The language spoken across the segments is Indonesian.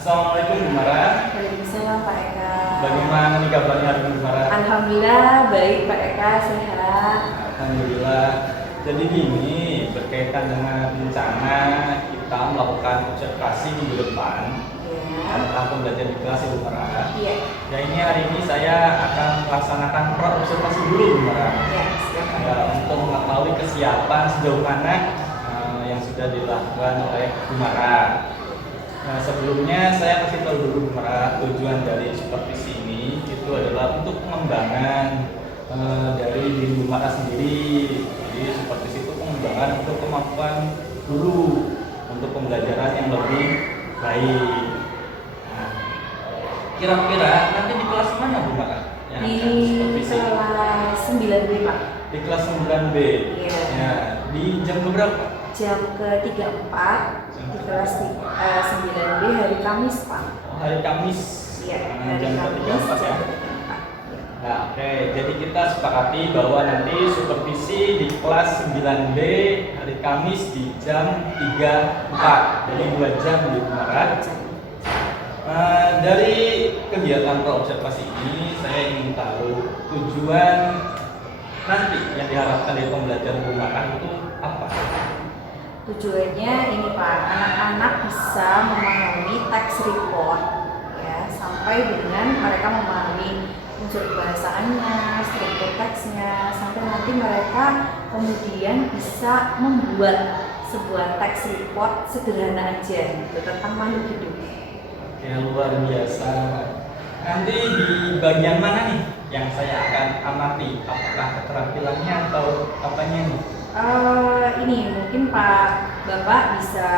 Assalamualaikum Bu Mara. Waalaikumsalam Pak Eka. Bagaimana nih kabarnya hari ini Bu Mara? Alhamdulillah baik Pak Eka, sehat. Alhamdulillah. Jadi gini, berkaitan dengan rencana kita melakukan observasi minggu depan Ya. tentang pembelajaran di kelas Bu Mara. Iya. Ya ini hari ini saya akan melaksanakan observasi dulu Bu Mara. Ya, silakan. Ya, untuk mengetahui kesiapan sejauh mana yang sudah dilakukan oleh Bu Mara. Nah, sebelumnya saya kasih tahu dulu Bu Mara, tujuan dari supervisi ini itu adalah untuk pengembangan dari diri Bu Mara sendiri. Jadi supervisi itu pengembangan untuk kemampuan guru untuk pembelajaran yang lebih baik. Nah, kira-kira nanti di kelas mana Bu Mara yang Di akan supervisi? kelas 9B Pak. Di kelas 9B. Iya. Ya, di jam berapa? Jam ke-34 di kelas 9B hari Kamis Pak. Oh, hari Kamis. Iya, hari jam Kamis ke-34 ya. jam ke-34. Nah, oke. Jadi kita sepakati bahwa nanti supervisi di kelas 9B hari Kamis di jam 3.4. Jadi 2 jam di Maret. Dari kegiatan observasi ini saya ingin tahu tujuan nanti yang diharapkan dari pembelajaran Bu Mara itu apa? Tujuannya ini Pak, anak-anak bisa memahami teks report ya, sampai dengan mereka memahami unsur kebahasaannya, struktur teksnya, sampai nanti mereka kemudian bisa membuat sebuah teks report sederhana aja gitu, tentang makhluk hidup. Ya, luar biasa. Nanti di bagian mana nih yang saya akan amati? Apakah keterampilannya atau apanya nih? Ini mungkin Pak Bapak bisa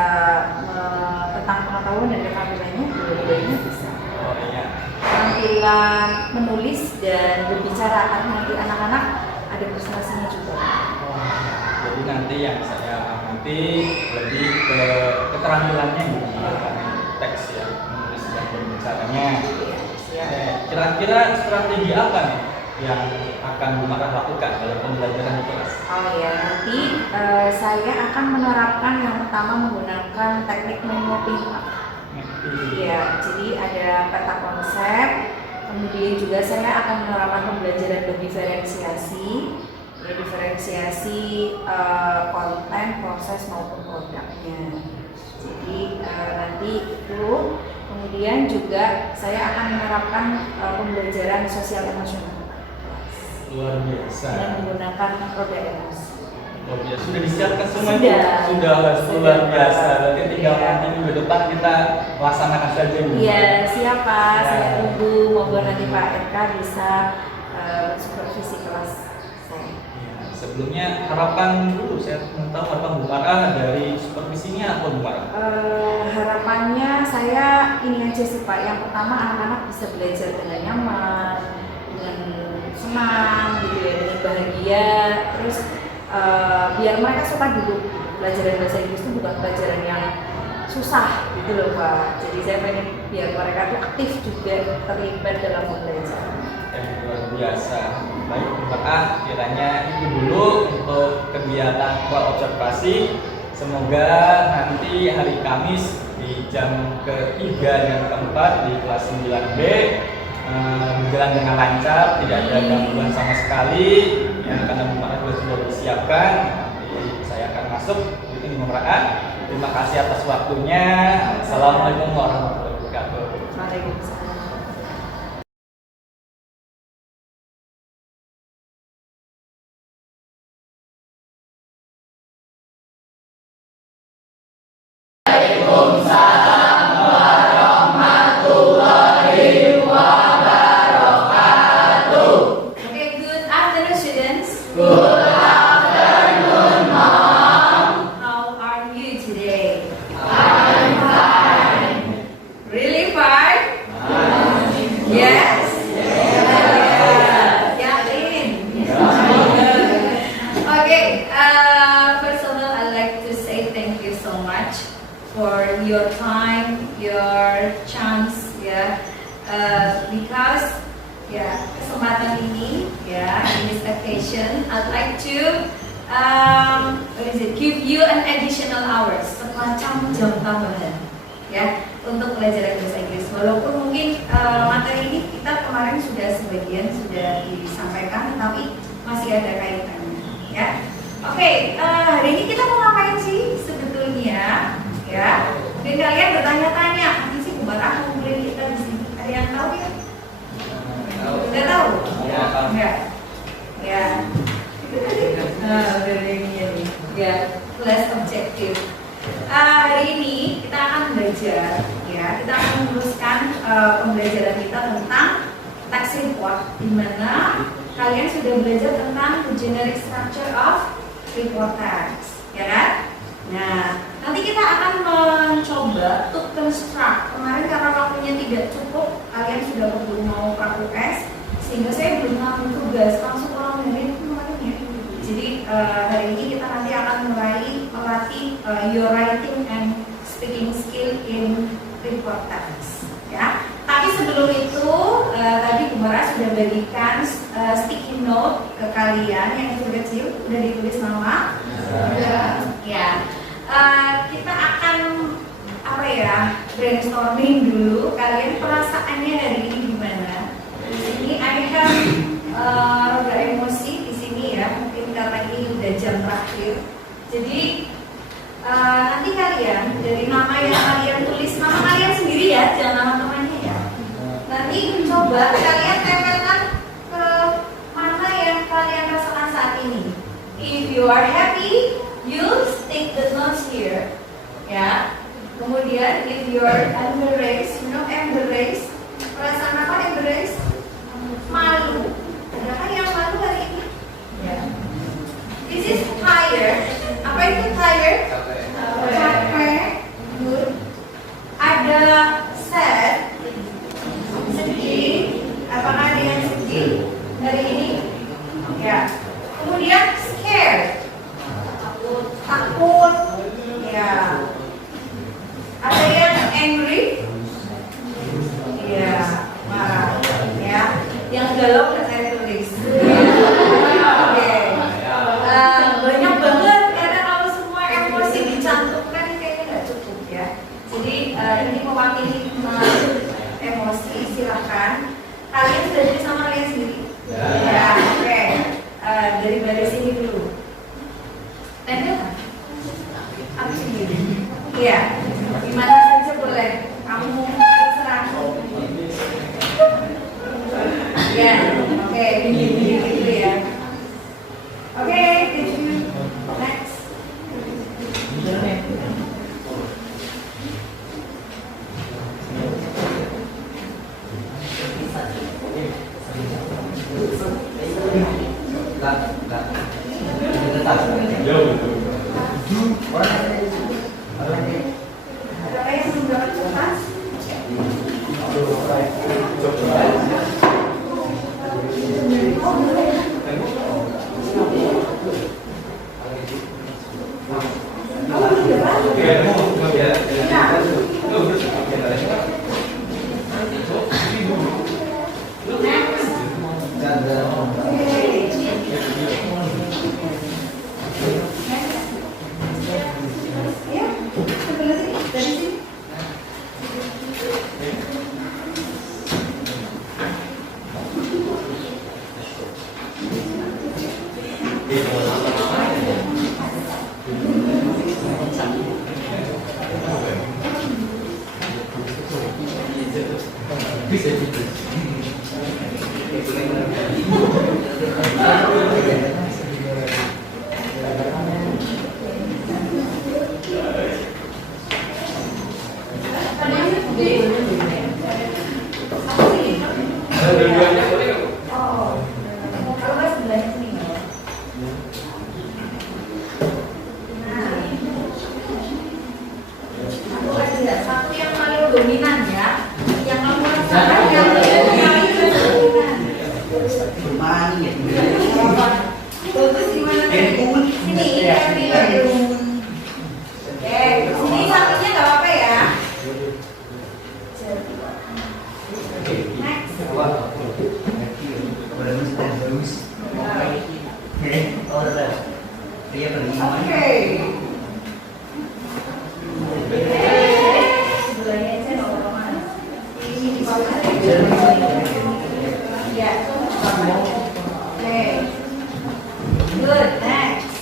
tentang pengetahuan dan keterampilannya, dua-duanya bisa. Oh iya. Tampilan menulis dan berbicara, karena nanti anak-anak ada presentasinya juga. Oh, jadi nanti yang saya amati lebih ke keterampilannya menggunakan teks ya, menulis dan berbicaranya. Kira-kira strategi apa nih yang akan Bu Mara lakukan dalam pembelajaran di kelas? Oh ya, nanti saya akan menerapkan yang pertama menggunakan teknik mapping Pak. Iya, jadi ada peta konsep, kemudian juga saya akan menerapkan pembelajaran berdiferensiasi, ya, diferensiasi konten, proses maupun produknya. Jadi nanti itu, kemudian juga saya akan menerapkan pembelajaran sosial emosional. Luar biasa. Dengan menggunakan roda emosi. Luar biasa. Sudah disiapkan semua Sudah. itu? Sudah luar biasa. Berarti tinggal Iya. nanti minggu depan kita laksanakan saja Bu. Iya, siapa? Ya. Saya tunggu, moga nanti Pak Eka bisa supervisi kelas saya. Ya, sebelumnya harapan dulu, saya mau tahu harapan Bu Mara dari supervisinya apa Bu Mara? Harapannya saya ini aja sih Pak. Yang pertama anak-anak bisa belajar dengan nyaman, dengan senang gitu ya, dengan bahagia. Terus biar mereka suka dulu. Pelajaran bahasa Inggris itu bukan pelajaran yang susah gitu loh Pak. Jadi saya pengen biar mereka tuh aktif juga terlibat dalam pembelajaran. Luar biasa. Baik Bu Mara, kiranya itu dulu untuk kegiatan observasi. Semoga nanti hari Kamis di jam ke-3 dan ke-4 di kelas 9B berjalan dengan lancar, tidak ada gangguan sama sekali. Ya, karena Bu Mara juga sudah disiapkan, nanti saya akan masuk itu di Bu Mara. Terima kasih atas waktunya. Assalamualaikum warahmatullahi wabarakatuh. Waalaikumsalam. Okay, good afternoon, students. Good afternoon, Mom. How are you today? I'm fine. Really fine? Yes? Yeah, in. Okay, first of all, I'd like to say thank you so much for your time, your chance, because kesempatan ini, in this occasion, I'd like to give you an additional hours, semacam jam tambahan, untuk pelajaran bahasa Inggris. Walaupun mungkin materi ini kita kemarin sudah sebagian sudah disampaikan, tetapi masih ada kaitannya, ya. Oke, hari ini kita mau ngapain sih sebetulnya, ya? Mungkin kalian bertanya-tanya, apa sih buat apa ngumpulin kita di sini? Ada yang tahu ya? Udah tahu? Enggak. Ya. Itu tadi. Udah ini ya. Ya, class objective. Hari ini kita akan belajar, ya. Kita akan meneruskan pembelajaran kita tentang text report, di mana kalian sudah belajar tentang the generic structure of report text, ya kan? Nah, nanti kita akan mencoba to construct. Kemarin karena waktunya tidak cukup, kalian sudah perlu mau PKUS, sehingga saya belum ngambil tugas langsung orang dari kemarin ya. Jadi hari ini kita nanti akan melatih your writing and speaking skill in report text, ya. Tapi sebelum itu tadi Bu Mara sudah bagikan sticky note ke kalian yang kecil-kecil, udah ditulis nama. Ya. Kita akan apa ya, brainstorming dulu. Kalian perasaannya hari ini gimana? Di sini I have roda emosi di sini ya. Mungkin karena ini udah jam terakhir. Jadi nanti kalian dari nama yang kalian tulis, nama kalian sendiri ya, jangan nama temannya ya. Nanti coba kalian tempelkan ke mana yang kalian rasakan saat ini. If you are happy, you stick the notes here, ya. Kemudian if you are embarrassed, you know embarrassed, perasaan apa embarrassed? Malu. Adakah yang malu hari ini? Ya. This is tired. Apa itu tired? Capek. Good. Ada sad. Sedih. Apakah ada yang sedih hari ini? Ya. Kemudian scared. Takut. Ya. Ada yang angry? Ya. Marah. Ya. Yang galau nggak saya tulis. Oke. Banyak banget karena kalau semua emosi dicantumkan kayaknya nggak cukup ya. Jadi ini mewakili emosi, silahkan. Kalian sudah jadi sama kalian sendiri? Ya. Oke. Dari baris ini dulu. Tempel kan? Aku sendiri. Iya. Gimana saja boleh. Kamu terserah. Ya. Oke. Begini gitu ya. Oke. Did you next? Ada yang menggunakan kertas? Sebelahnya aja Okay. Good. Next.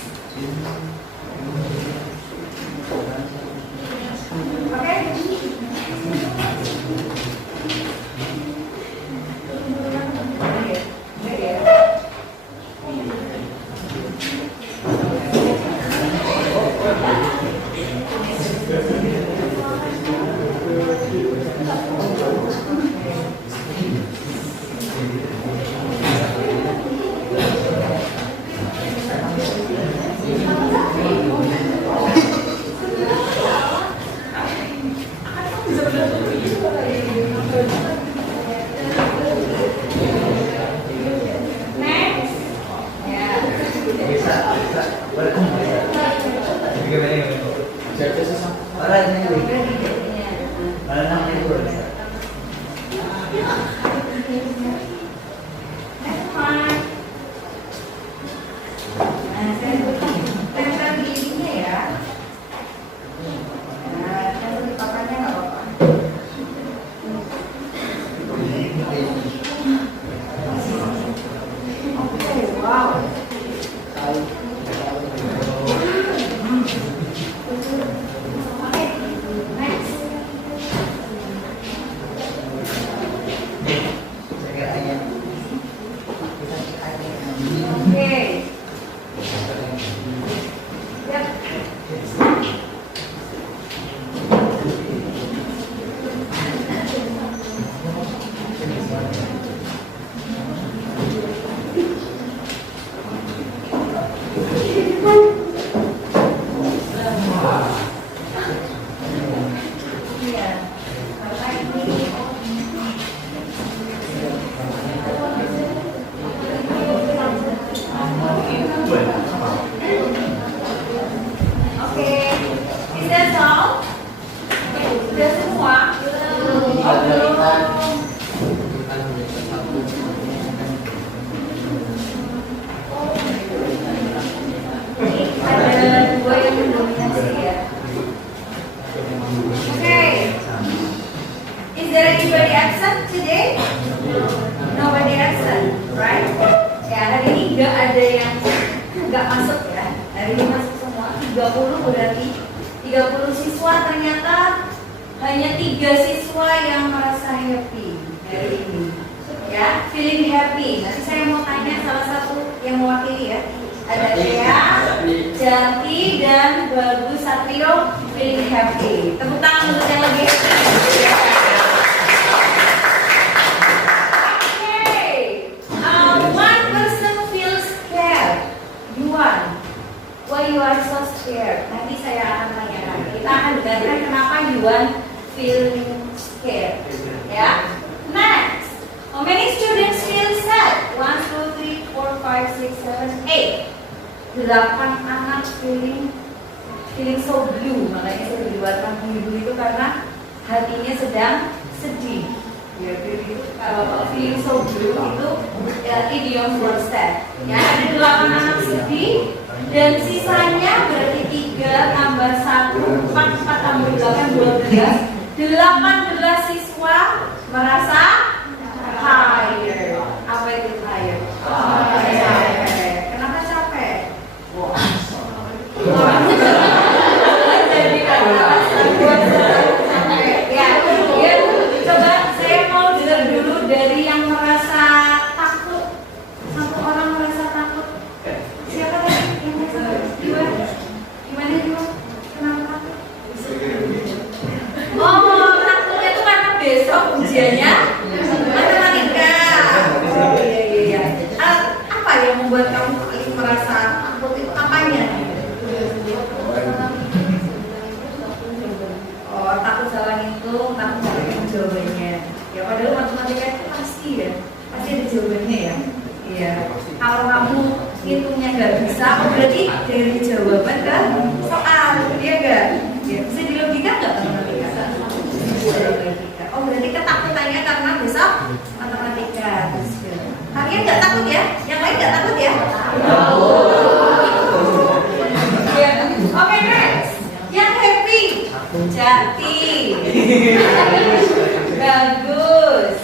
Bagus.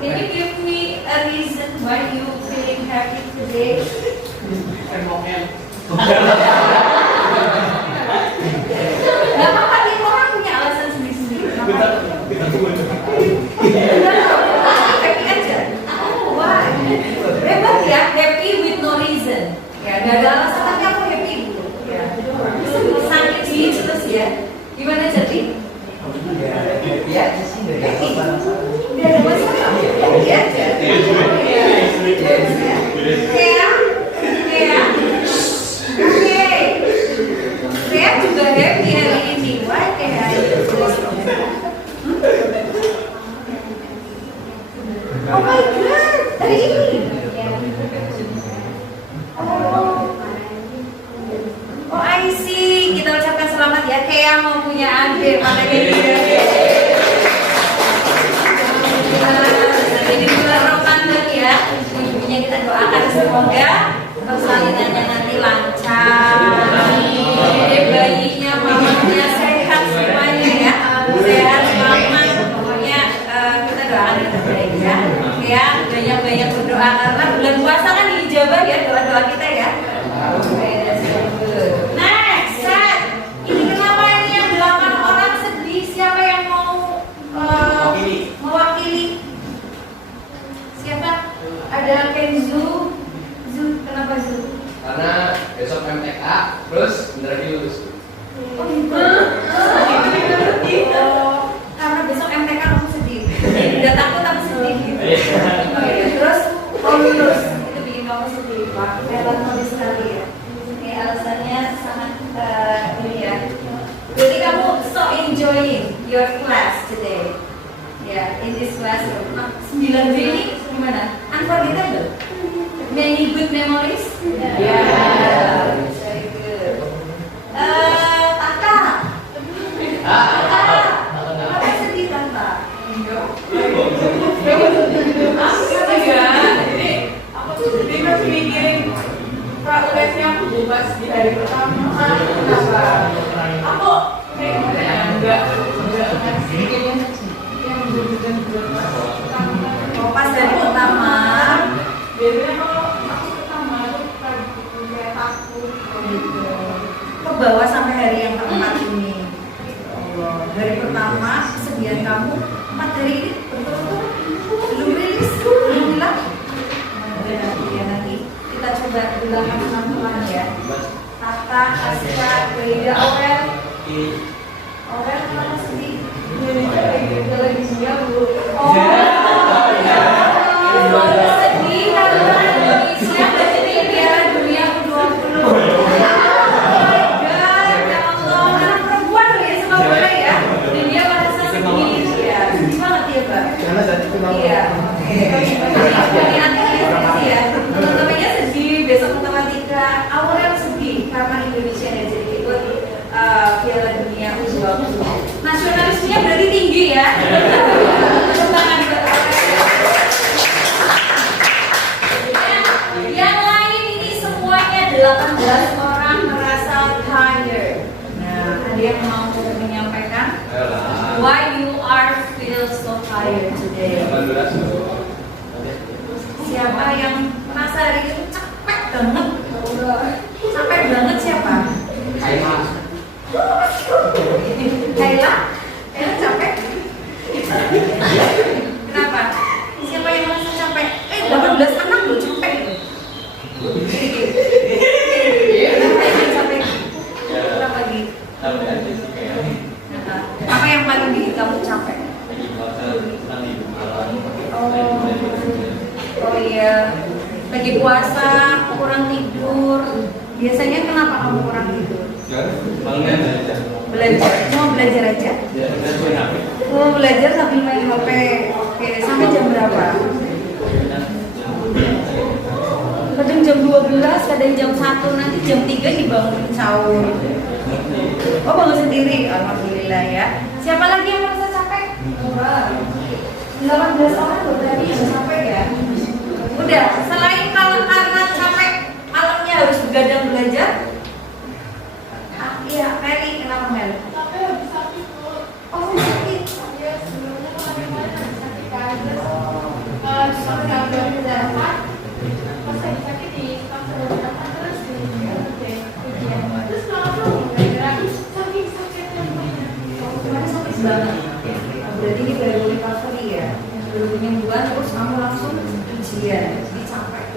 Can you give me a reason Why you feeling happy today? Gak apa-apa, tiap orang punya alasan sendiri-sendiri. Happy aja. Why? Hebat ya, happy with no reason. Ya, gak ada alasan tapi aku happy gitu. Ya. Sakit sih terus ya. Gimana jadi? Ya, sih nggak ada apa-apa. Gak ada masalah. Happy aja. Saya juga happy hari ini. Why kayak oh my god, hari ini. Oh I see. Kita ucapkan selamat ya. Kayak mau punya adik, makanya dia. Jadi bulan Ramadan ya. Ibunya kita doakan semoga persalinannya nanti lancar. Bayinya, mamanya sehat semuanya ya. Sehat, selamat. Pokoknya kita doakan yang terbaik ya. Ya, banyak-banyak berdoa karena bulan puasa kan diijabah ya doa-doa kita ya. Oke, that's very good. Next, set. Ini kenapa ini yang 8 orang sedih? Siapa yang mau mewakili? Siapa? Ada Kenzu. Kenapa Zu? Karena besok MTK, terus bentar lagi lulus. Oh gitu. Karena besok MTK kamu sedih. Udah takut aku sedih gitu. Oh iya. Terus lulus itu bikin kamu sedih. Wah, hebat modis sekali ya. Ini alasannya sangat ini ya. Jadi kamu so enjoying your class today. Ya, in this classroom. 9B ini gimana? Unforgettable. Many good memories? Yeah. Very good. Tata. Apa sedih Tata? Aku tuh sedih masih mikirin progresnya aku bebas di hari pertama. Kenapa? Aku enggak ngasih yang Pas dari pertama. biasanya kalau aku pertama tuh kayak takut gitu. Ke bawah sampai hari yang keempat ini. Allah. Dari pertama kesedihan kamu 4 hari ini betul-betul belum rilis, belum bilang. Ya nanti kita coba bilangkan teman-teman ya. Tata, Aska, Rida, Aurel. Aurel kenapa sedih? Kita lagi siap bu. Sedih karena Indonesia menjadi Piala Dunia U20. Oh my god, ya Allah, anak perempuan loh ya sepak bola ya. Dan dia merasa sedih ya. Sedih banget ya Mbak. Iya, oke. Hati-hati ya. Teman-temannya sedih, besok matematika. Aurel sedih karena Indonesia yang jadi ikut Piala Dunia U20. Nasionalismenya berarti tinggi ya. Tepuk tangan buat Aurel. Yang lain ini semuanya 18 orang merasa tired. Nah, ada yang mau menyampaikan why you are feel so tired today? Siapa yang merasa hari ini capek banget? Capek banget siapa? Kayla, capek? Kenapa? Siapa yang merasa capek? 18 anak loh capek. Kenapa lagi? Apa yang paling bikin kamu capek? Oh iya, lagi puasa, kurang tidur. Biasanya kenapa kamu kurang tidur? Belajar, mau belajar aja? Mau belajar sambil main HP. Oke, sampai jam berapa? Kadang jam 12, kadang jam 1, nanti jam 3 dibangunin sahur. Oh, bangun sendiri, alhamdulillah ya. Siapa lagi yang merasa capek? 18 orang loh tadi yang capek ya. Udah, selain kalau karena capek malamnya harus begadang belajar. Iya, Meli, kenapa Meli? Tapi habis sakit tuh. Oh, sakit. Ya sebelumnya kemarin sakit kan. Terus sampai 9 bulan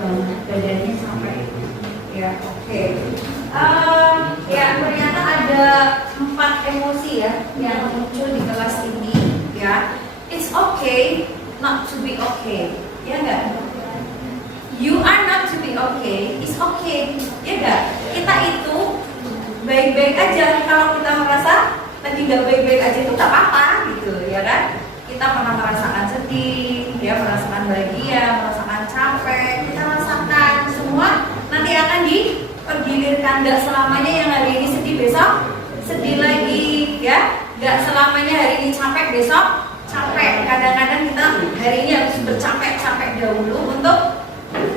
banget, badannya sampai ya oke. Ya ternyata ada 4 emosi ya yang muncul di kelas ini ya. It's okay not to be okay, ya enggak? You are not to be okay, it's okay, ya enggak? Kita itu baik-baik aja. Kalau kita merasa lagi nggak baik-baik aja itu nggak apa-apa gitu, ya kan? Kita pernah merasakan sedih, ya merasakan bahagia, merasakan capek, kita rasakan semua nanti akan dipergilirkan. Nggak selamanya yang hari ini sedih besok sedih lagi, ya. Nggak selamanya hari ini capek besok capek. Kadang-kadang kita hari ini harus bercapek-capek dahulu untuk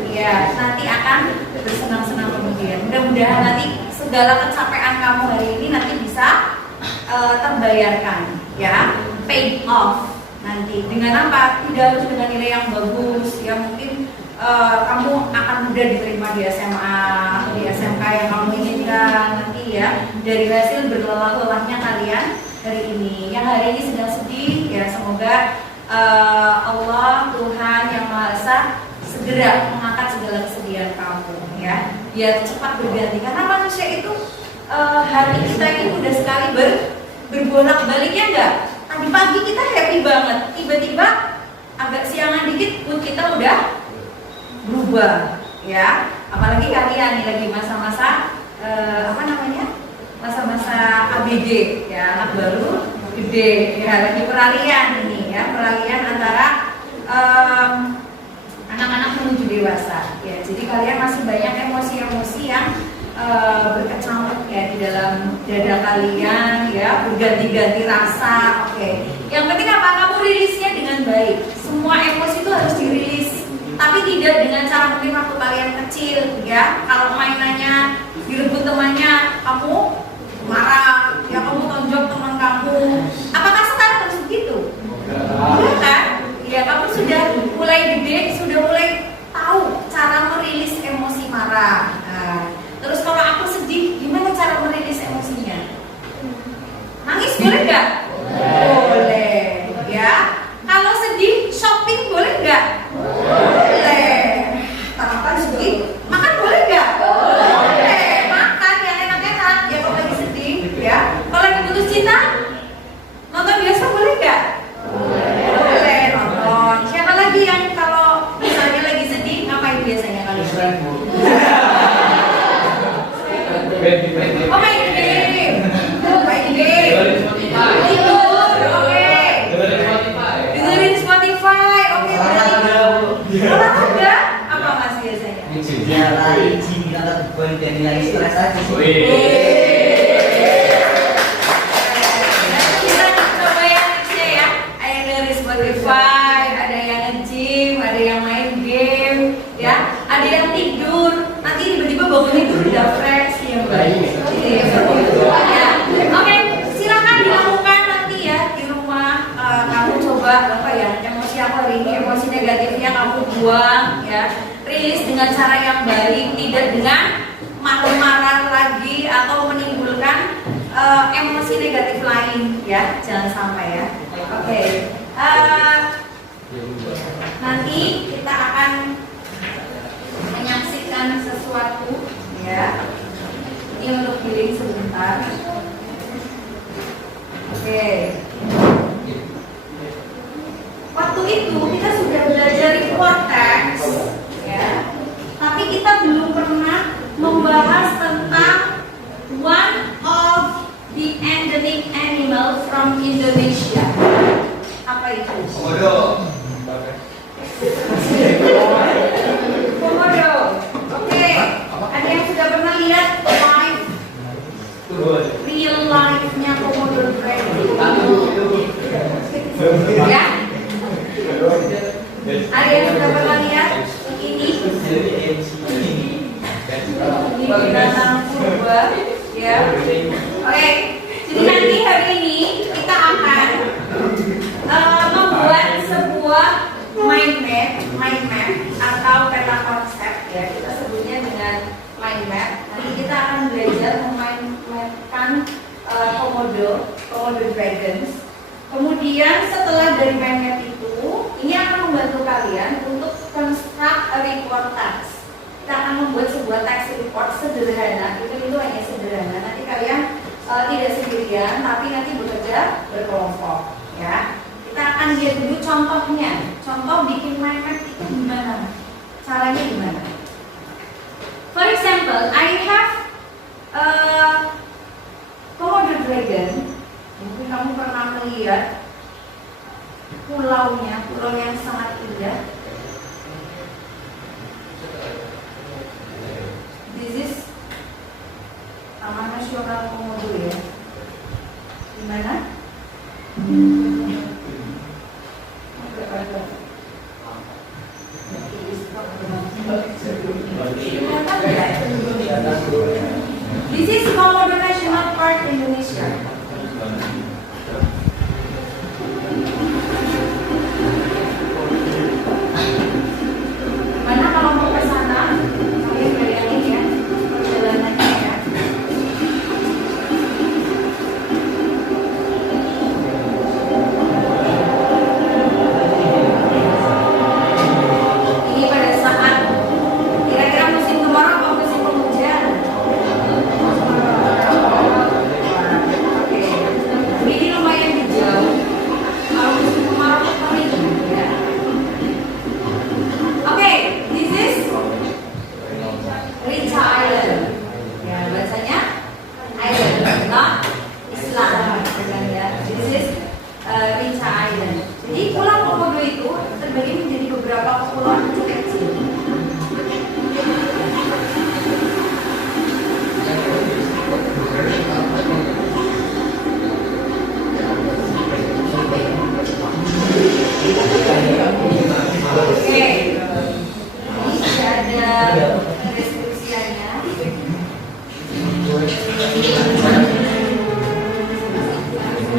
ya nanti akan bersenang-senang kemudian. Mudah-mudahan nanti segala kecapean kamu hari ini nanti bisa terbayarkan, ya, paid off nanti dengan apa? Tidak harus dengan nilai yang bagus, ya mungkin kamu akan mudah diterima di SMA atau di SMK yang kamu inginkan nanti ya dari hasil berlelah-lelahnya kalian hari ini. Yang hari ini sedang sedih, ya semoga Allah Tuhan yang Maha Esa segera mengangkat segala kesedihan kamu, ya biar cepat berganti. Karena manusia itu hati kita ini mudah sekali berbolak-baliknya enggak. Tadi pagi kita happy banget, tiba-tiba agak siangan dikit mood kita udah berubah, ya. Apalagi kalian nih lagi masa-masa apa namanya? Masa-masa ABG, ya, anak baru gede, ya lagi peralihan ini, ya peralihan antara anak-anak menuju dewasa, ya. Jadi kalian masih banyak emosi-emosi yang berkecamuk ya di dalam dada kalian, ya berganti-ganti rasa. Oke. Yang penting apa? Kamu rilisnya dengan baik. Semua emosi itu harus dirilis, tapi tidak dengan cara mungkin waktu kalian kecil, ya. Kalau mainannya direbut temannya, kamu marah, ya kamu tonjok teman kamu. Apakah sekarang harus begitu? Iya kan? Ya kamu sudah mulai gede, sudah mulai tahu cara merilis emosi marah. Nah, terus kalau aku sedih, gimana cara merilis emosinya? Nangis boleh nggak? Boleh, ya. Kalau sedih, shopping boleh nggak? Boleh. Tarapan sedih, makan boleh nggak? Boleh. Makan yang enak-enak. Ya kalau lagi sedih, ya. Kalau lagi putus cinta, nonton biasa boleh nggak? Boleh nonton. Siapa lagi yang kalau misalnya lagi sedih, ngapain biasanya kalian? Oh main game. Tidur, oke. Dengerin Spotify, oke. Olahraga apa mas biasanya? Ya lari, gym, kalau bukan dan nilai stres aja sih. Kita coba yang kecil ya. Ada yang dengerin Spotify, ada yang nge-gym, ada yang main game, ya. Ada yang tidur. Nanti tiba-tiba bangun tidur udah fresh, ya baik. Ya. Oke, silakan dilakukan nanti ya di rumah. Kamu coba apa ya? Emosi aku hari ini, emosi negatifnya kamu buang, ya. Rilis dengan cara yang baik, tidak dengan marah-marah lagi atau menimbulkan emosi negatif lain, ya. Jangan sampai ya. Oke. Nanti kita akan menyaksikan sesuatu, ya. Ini untuk healing sebentar. Oke. Waktu itu kita sudah belajar cortex, ya. Tapi kita belum pernah membahas tentang one of the endemic animal from Indonesia. Apa itu? Komodo. Komodo. Oke. Ada yang sudah pernah lihat live, real life-nya Komodo dragon? Ya? Ada yang sudah pernah lihat ini? Ini binatang purba, ya. Oke. Jadi nanti hari ini kita akan membuat sebuah mind map atau peta konsep, ya. Kita sebutnya dengan mind map. Nanti kita akan belajar memainkan komodo dragons. Kemudian setelah dari mind map itu, ini akan membantu kalian untuk construct a report task. membuat sebuah tax report sederhana, itu hanya sederhana. Nanti kalian tidak sendirian, tapi nanti bekerja berkelompok, ya. Kita akan lihat dulu contohnya. Contoh bikin mind map itu gimana? Caranya gimana? For example, I have Komodo Dragon. Mungkin kamu pernah melihat pulaunya, pulau yang sangat indah. This is Taman Nasional Komodo ya. Di mana? This is Komodo National Park Indonesia. Mana kalau mau ke sana, kalian bayangin ya perjalanannya ya. Ini pada saat kira-kira musim kemarau atau musim penghujan? Oke, ini lumayan hijau. Kalau musim kemarau itu kering ya. Oke, this is Rinca Island. Ya, bahasanya island, not Island. Ya, this is Rinca Island. Jadi Pulau Komodo itu terbagi menjadi beberapa kepulauan kecil-kecil. Oke, ini ada deskripsiannya.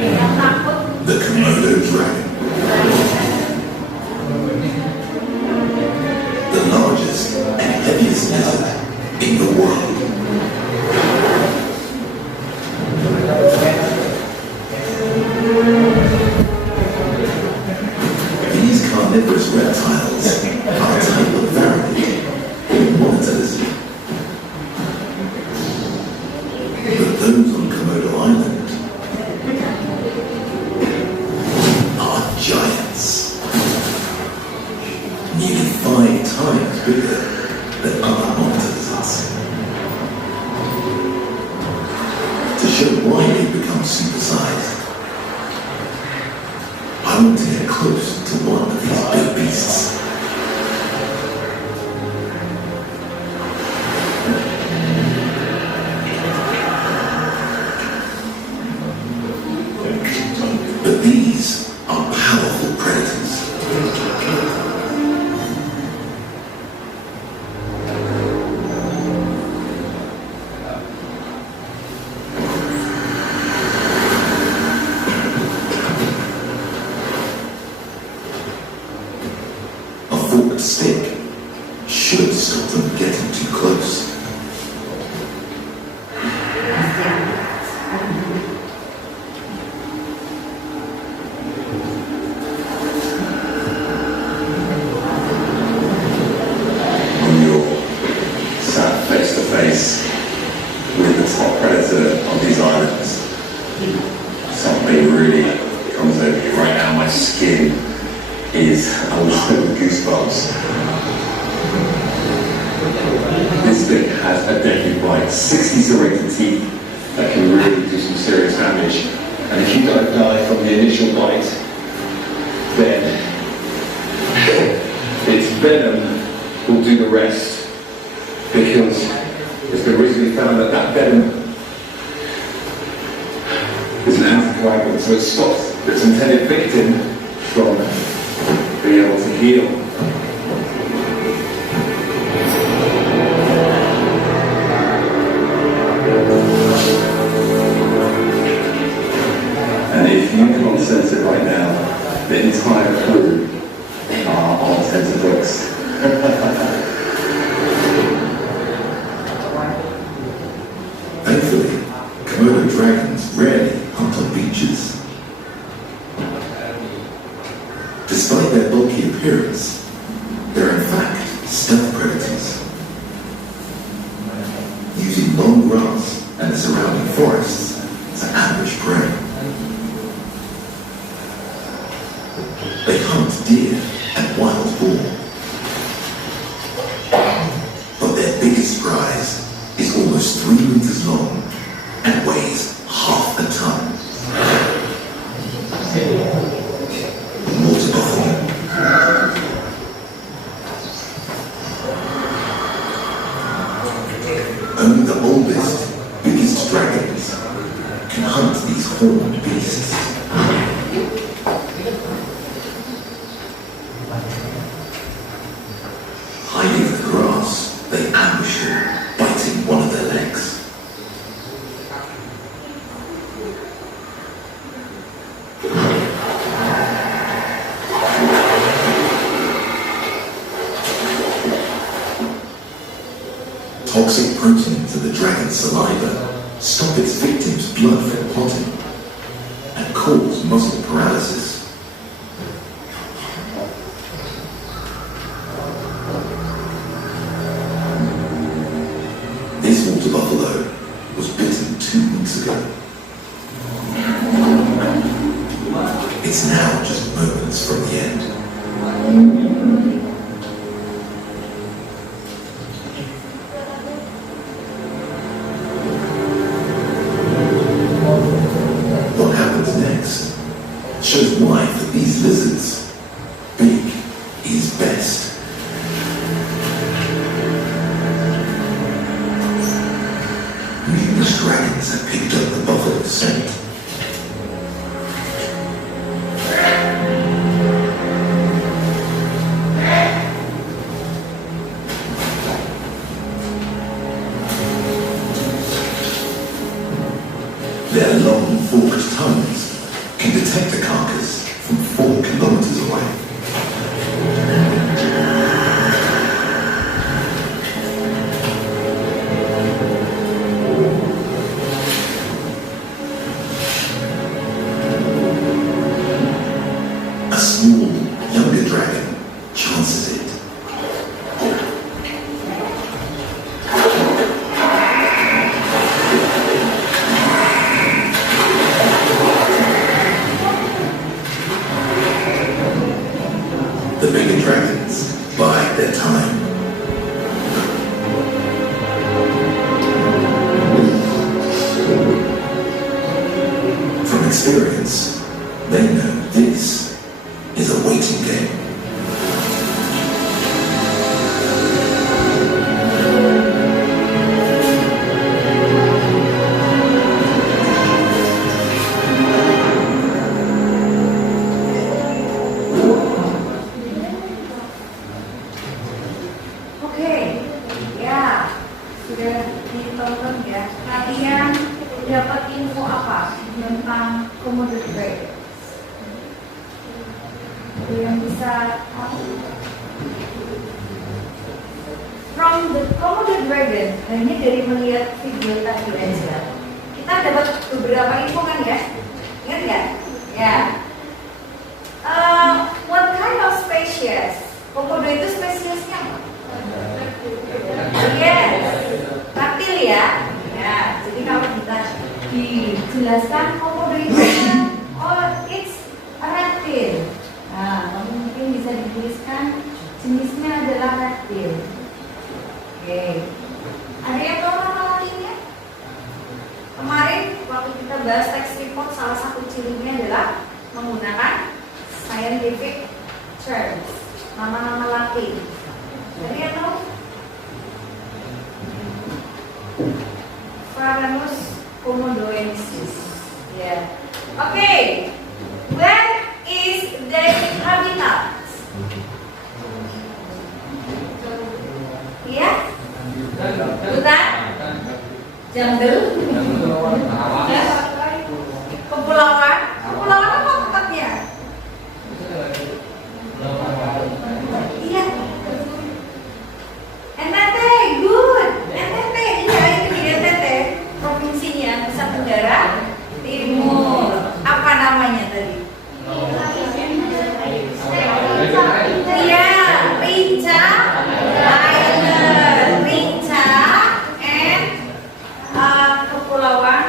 Yang takut The Komodo dragon, the largest and heaviest lizard in the world. These carnivorous reptiles are a type of varroid or monitor lizard. But those on Komodo Island are giants, nearly 5 times bigger than other monitor lizards. To show why they've become supersized, I want to get close to one of these big beasts. But these are powerful predators. A forked stick should stop them getting too close. When you're sat face to face with the top predator of these islands, something really comes over you right now. My skin is alive with goosebumps. This thing has a deadly bite, 60 serrated teeth that can really do some serious damage. And if you don't die from the initial bite, then its venom will do the rest, because it's been recently found that that venom is an anticoagulant, so it stops its intended victim from being able to heal. And if you can't sense it right now, the entire crew are on tenterhooks. Thankfully, Komodo dragons rarely hunt on beaches. Despite their bulky appearance, forests to ambush prey. They hunt deer and wild boar. But their biggest prize is almost 3 meters long and weighs half a ton. Water buffalo. Only the oldest, biggest dragons can hunt these horned beasts. Hiding in the grass, they ambush him, biting one of their legs. Toxic proteins in the dragon's saliva stop its victims' blood from clotting and cause muscle paralysis. This water buffalo was bitten 2 weeks ago. It's now just moments from the end. What happens next shows why for these lizards, big is best. Numerous dragons have picked up the buffalo scent. Their long forked tongues can detect a carcass from 4 kilometers away. A small, younger dragon chances it. The bigger dragons bide their time. From experience, they know this is a waiting game. Oke, ya sudah ditonton ya. Kalian dapat info apa tentang Komodo dragon? Ada yang bisa from the Komodo dragon, hanya dari melihat video tadi aja kita dapat beberapa info kan ya? Ingat nggak? Ya. What kind of species? Komodo itu spesiesnya apa? Yes, reptil ya. Ya, jadi kalau kita dijelaskan komodo itu, oh it's a reptil. Nah, kamu mungkin bisa dituliskan jenisnya adalah reptil. Oke. Ada yang tahu nama lainnya? Kemarin waktu kita bahas text report, salah satu cirinya adalah menggunakan scientific terms, nama-nama Latin. Ada yang tahu? Varanus komodoensis. Ya. Oke. Where is their habitat? Ya? Hutan? Jungle? Ya? Kepulauan? Kepulauan apa tempatnya? Iya. NTT, good. NTT, iya itu di NTT. Provinsinya Nusa Tenggara Timur. Apa namanya tadi? Iya, Rinca Island. Rinca and Kepulauan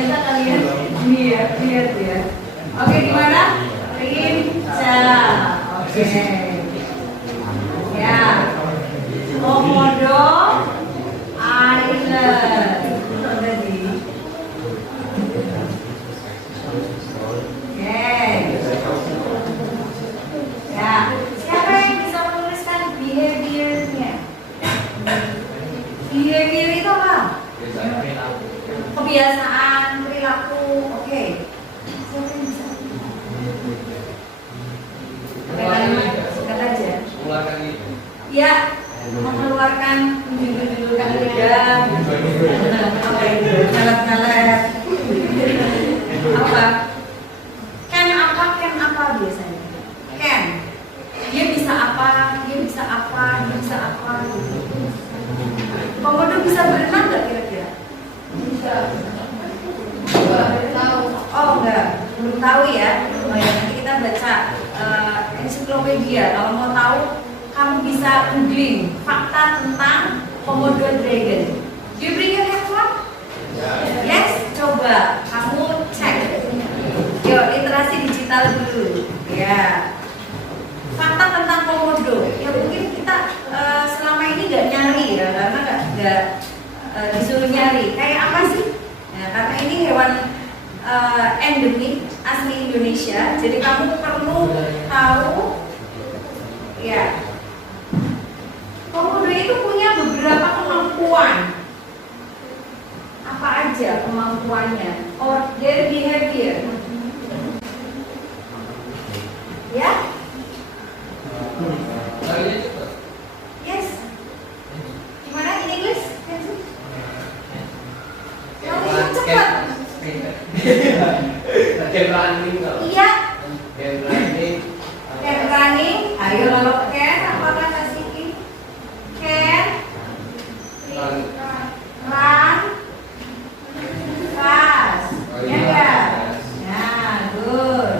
Ternyata kalian iya, lihat ya. Oke, di mana? Rinca. Oke. Ya. Komodo Island. Tadi. Oke. Ya. Siapa yang bisa menuliskan behavior-nya? Behavior itu apa? Kebiasaan, perilaku. Oke. Siapa yang bisa? Sikat aja. Mengeluarkan itu. Ya, mengeluarkan menjulurkan lidah. Apa itu? Ngelap-ngelap. Apa? Ken apa biasanya? Ken. Dia bisa apa? Dia bisa apa? Dia bisa apa? Gitu. Komodo bisa berenang nggak kira-kira? Bisa. Tahu. Oh enggak, belum tahu ya. Oh ya, nanti kita baca ensiklopedia. Kalau mau tahu, kamu bisa googling fakta tentang Komodo dragon. Do you bring your handphone? Yes, coba kamu cek. Yuk, literasi digital dulu. Ya. Fakta tentang komodo. Ya mungkin kita selama ini nggak nyari ya, karena nggak disuruh nyari. Kayak apa sih? Nah, karena ini hewan endemik asli Indonesia, jadi kamu perlu tahu. Ya. Komodo itu punya beberapa kemampuan. Apa aja kemampuannya? Or their behavior. Ya? Yes. Gimana in English? Cepat. Game running kalau. Iya. Game running. Can running. Ayo kalau can apa kata Siki? Can Run. run fast. Oh, Ya iya. enggak? Nah, good.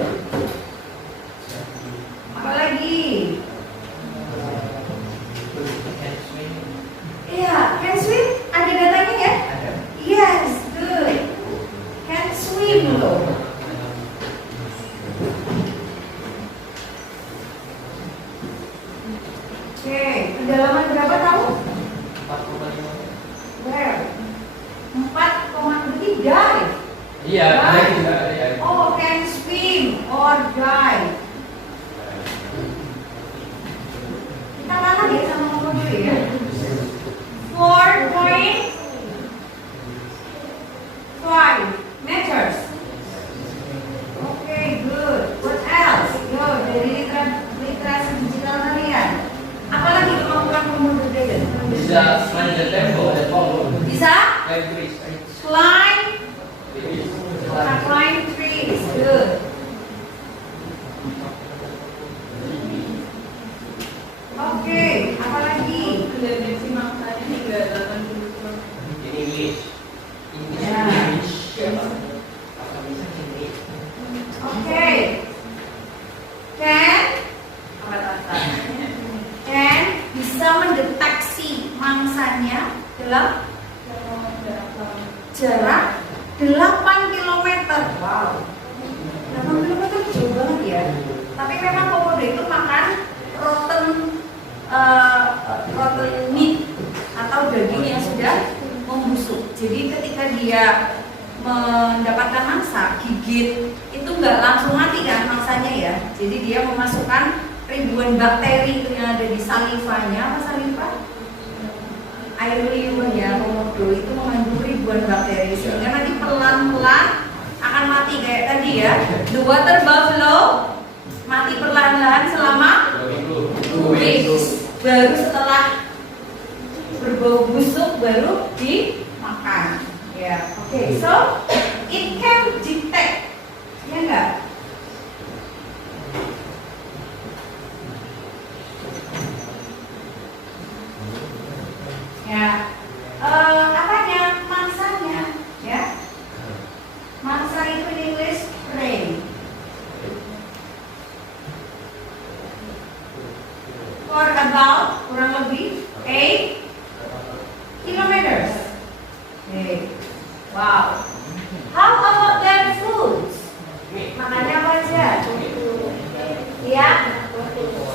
Apa lagi? Iya, can swim. Ada datanya ya? Yes, good. Can swim loh. Oke, kedalaman berapa tahu? 4,5. Where? 4,3 dive. Iya, ada juga ya. Oh, can swim or dive. Kita kalah ya sama komodo ya. 4.5 meters. Okay, good. What else? Yo, dari literasi digital kalian. Apalagi kemampuan komodo dragon? Bisa main the tempo, the tempo. Bisa Main trees. climb trees. Good. Oke, apa lagi? Dimensi maksanya juga 80 In English. Ya. Oke. Can bisa mendeteksi mangsanya dalam jarak 8 km. Wow. 8 km jauh banget ya. Tapi memang komodo itu makan rotten meat atau daging yang sudah membusuk. Jadi ketika dia mendapatkan mangsa, gigit itu nggak langsung mati kan mangsanya ya. Jadi dia memasukkan ribuan bakteri itu yang ada di salivanya. Apa saliva? Air liur ya, komodo itu mengandung ribuan bakteri sehingga nanti pelan-pelan akan mati kayak tadi ya. The water buffalo mati perlahan-lahan selama 2 weeks. Baru setelah berbau busuk baru dimakan. Ya, oke. So it can detect, ya enggak? Ya, apanya? Mangsanya, ya. Mangsa itu in English prey. For about kurang lebih 8 kilometers. Okay. Wow. How about their foods? Makannya apa aja? Ya,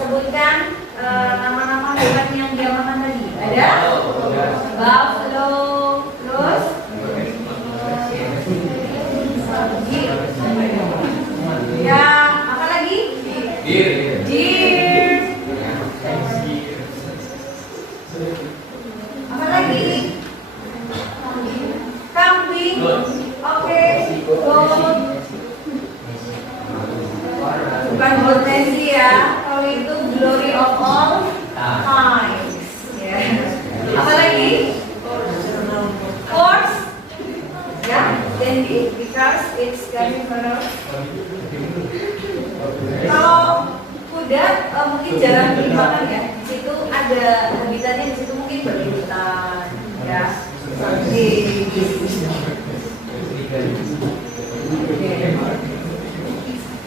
sebutkan nama-nama hewan yang dia makan tadi. Ada? Buffalo, terus? Ya, apa lagi? Deer. Apa lagi? Kambing. Oke. Goat. Bukan goat Messi ya. Kalau itu glory of all times. Ya. Apa lagi? Horse. Ya, then because it's carnivore. Kalau kuda mungkin jarang dimakan ya. Di situ ada habitatnya, di situ mungkin babi hutan, ya.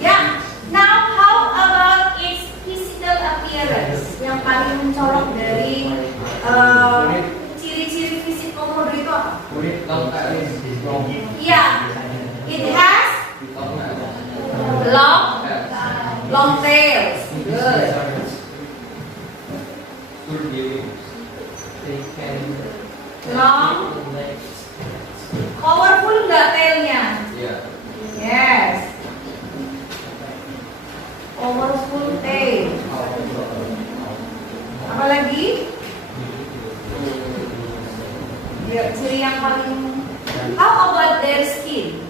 Ya, now how about its physical appearance? Yang paling mencolok dari ciri-ciri fisik komodo itu apa? Ya, it has long tails. Good. Long, powerful nggak tailnya? Yes. Powerful tail. Apa lagi? Ya, ciri yang paling. How about their skin?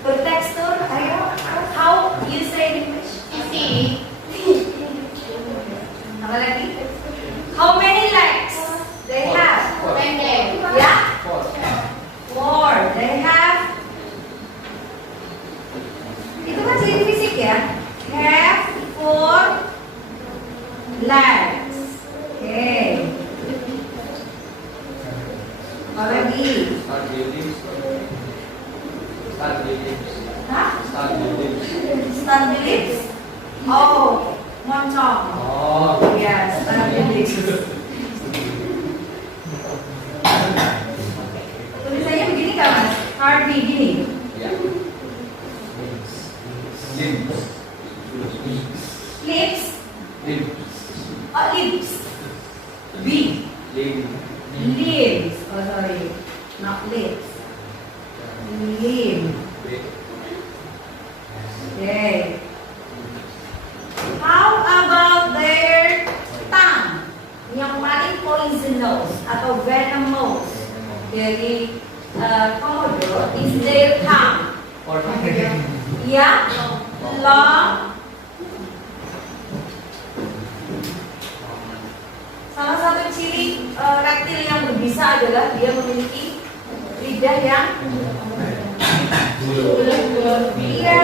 Bertekstur, ayo. How you say in English? Apa lagi? How many legs they have? Ya? 4. They have. Itu kan ciri fisik ya. Have 4 legs. Oke. Apa lagi? Hah? Stand lips? Oh, moncong. Ya, stand lips. Tulisannya begini kan mas? Harvey gini. Lips? Oh, lips. B. Limbs. Oh, sorry. Not lips. Limb. Okay. How about their tongue? Yang paling poisonous atau venomous dari komodo is their tongue. Ya, long. Salah satu ciri reptil yang berbisa adalah dia memiliki lidah yang iya,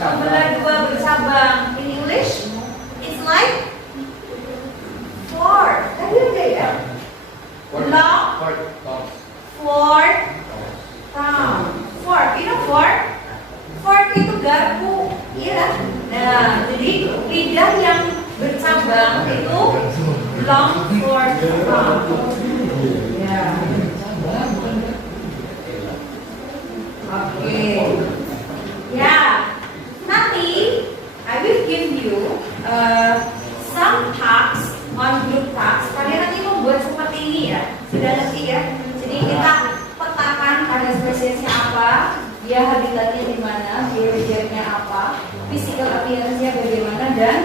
membelah dua bercabang. In English, it's like fork. Tadi ada ya? Long, fork, tongue. Fork, you know fork? Fork itu garpu, iya. Nah, jadi lidah yang bercabang itu long fork tongue. Ya. Oke. Ya. Nanti I will give you some tasks on group tasks. Kalian nanti membuat seperti ini ya. Sudah ngerti ya? Jadi kita petakan ada spesiesnya apa, dia habitatnya di mana, behaviornya apa, physical appearance-nya bagaimana, dan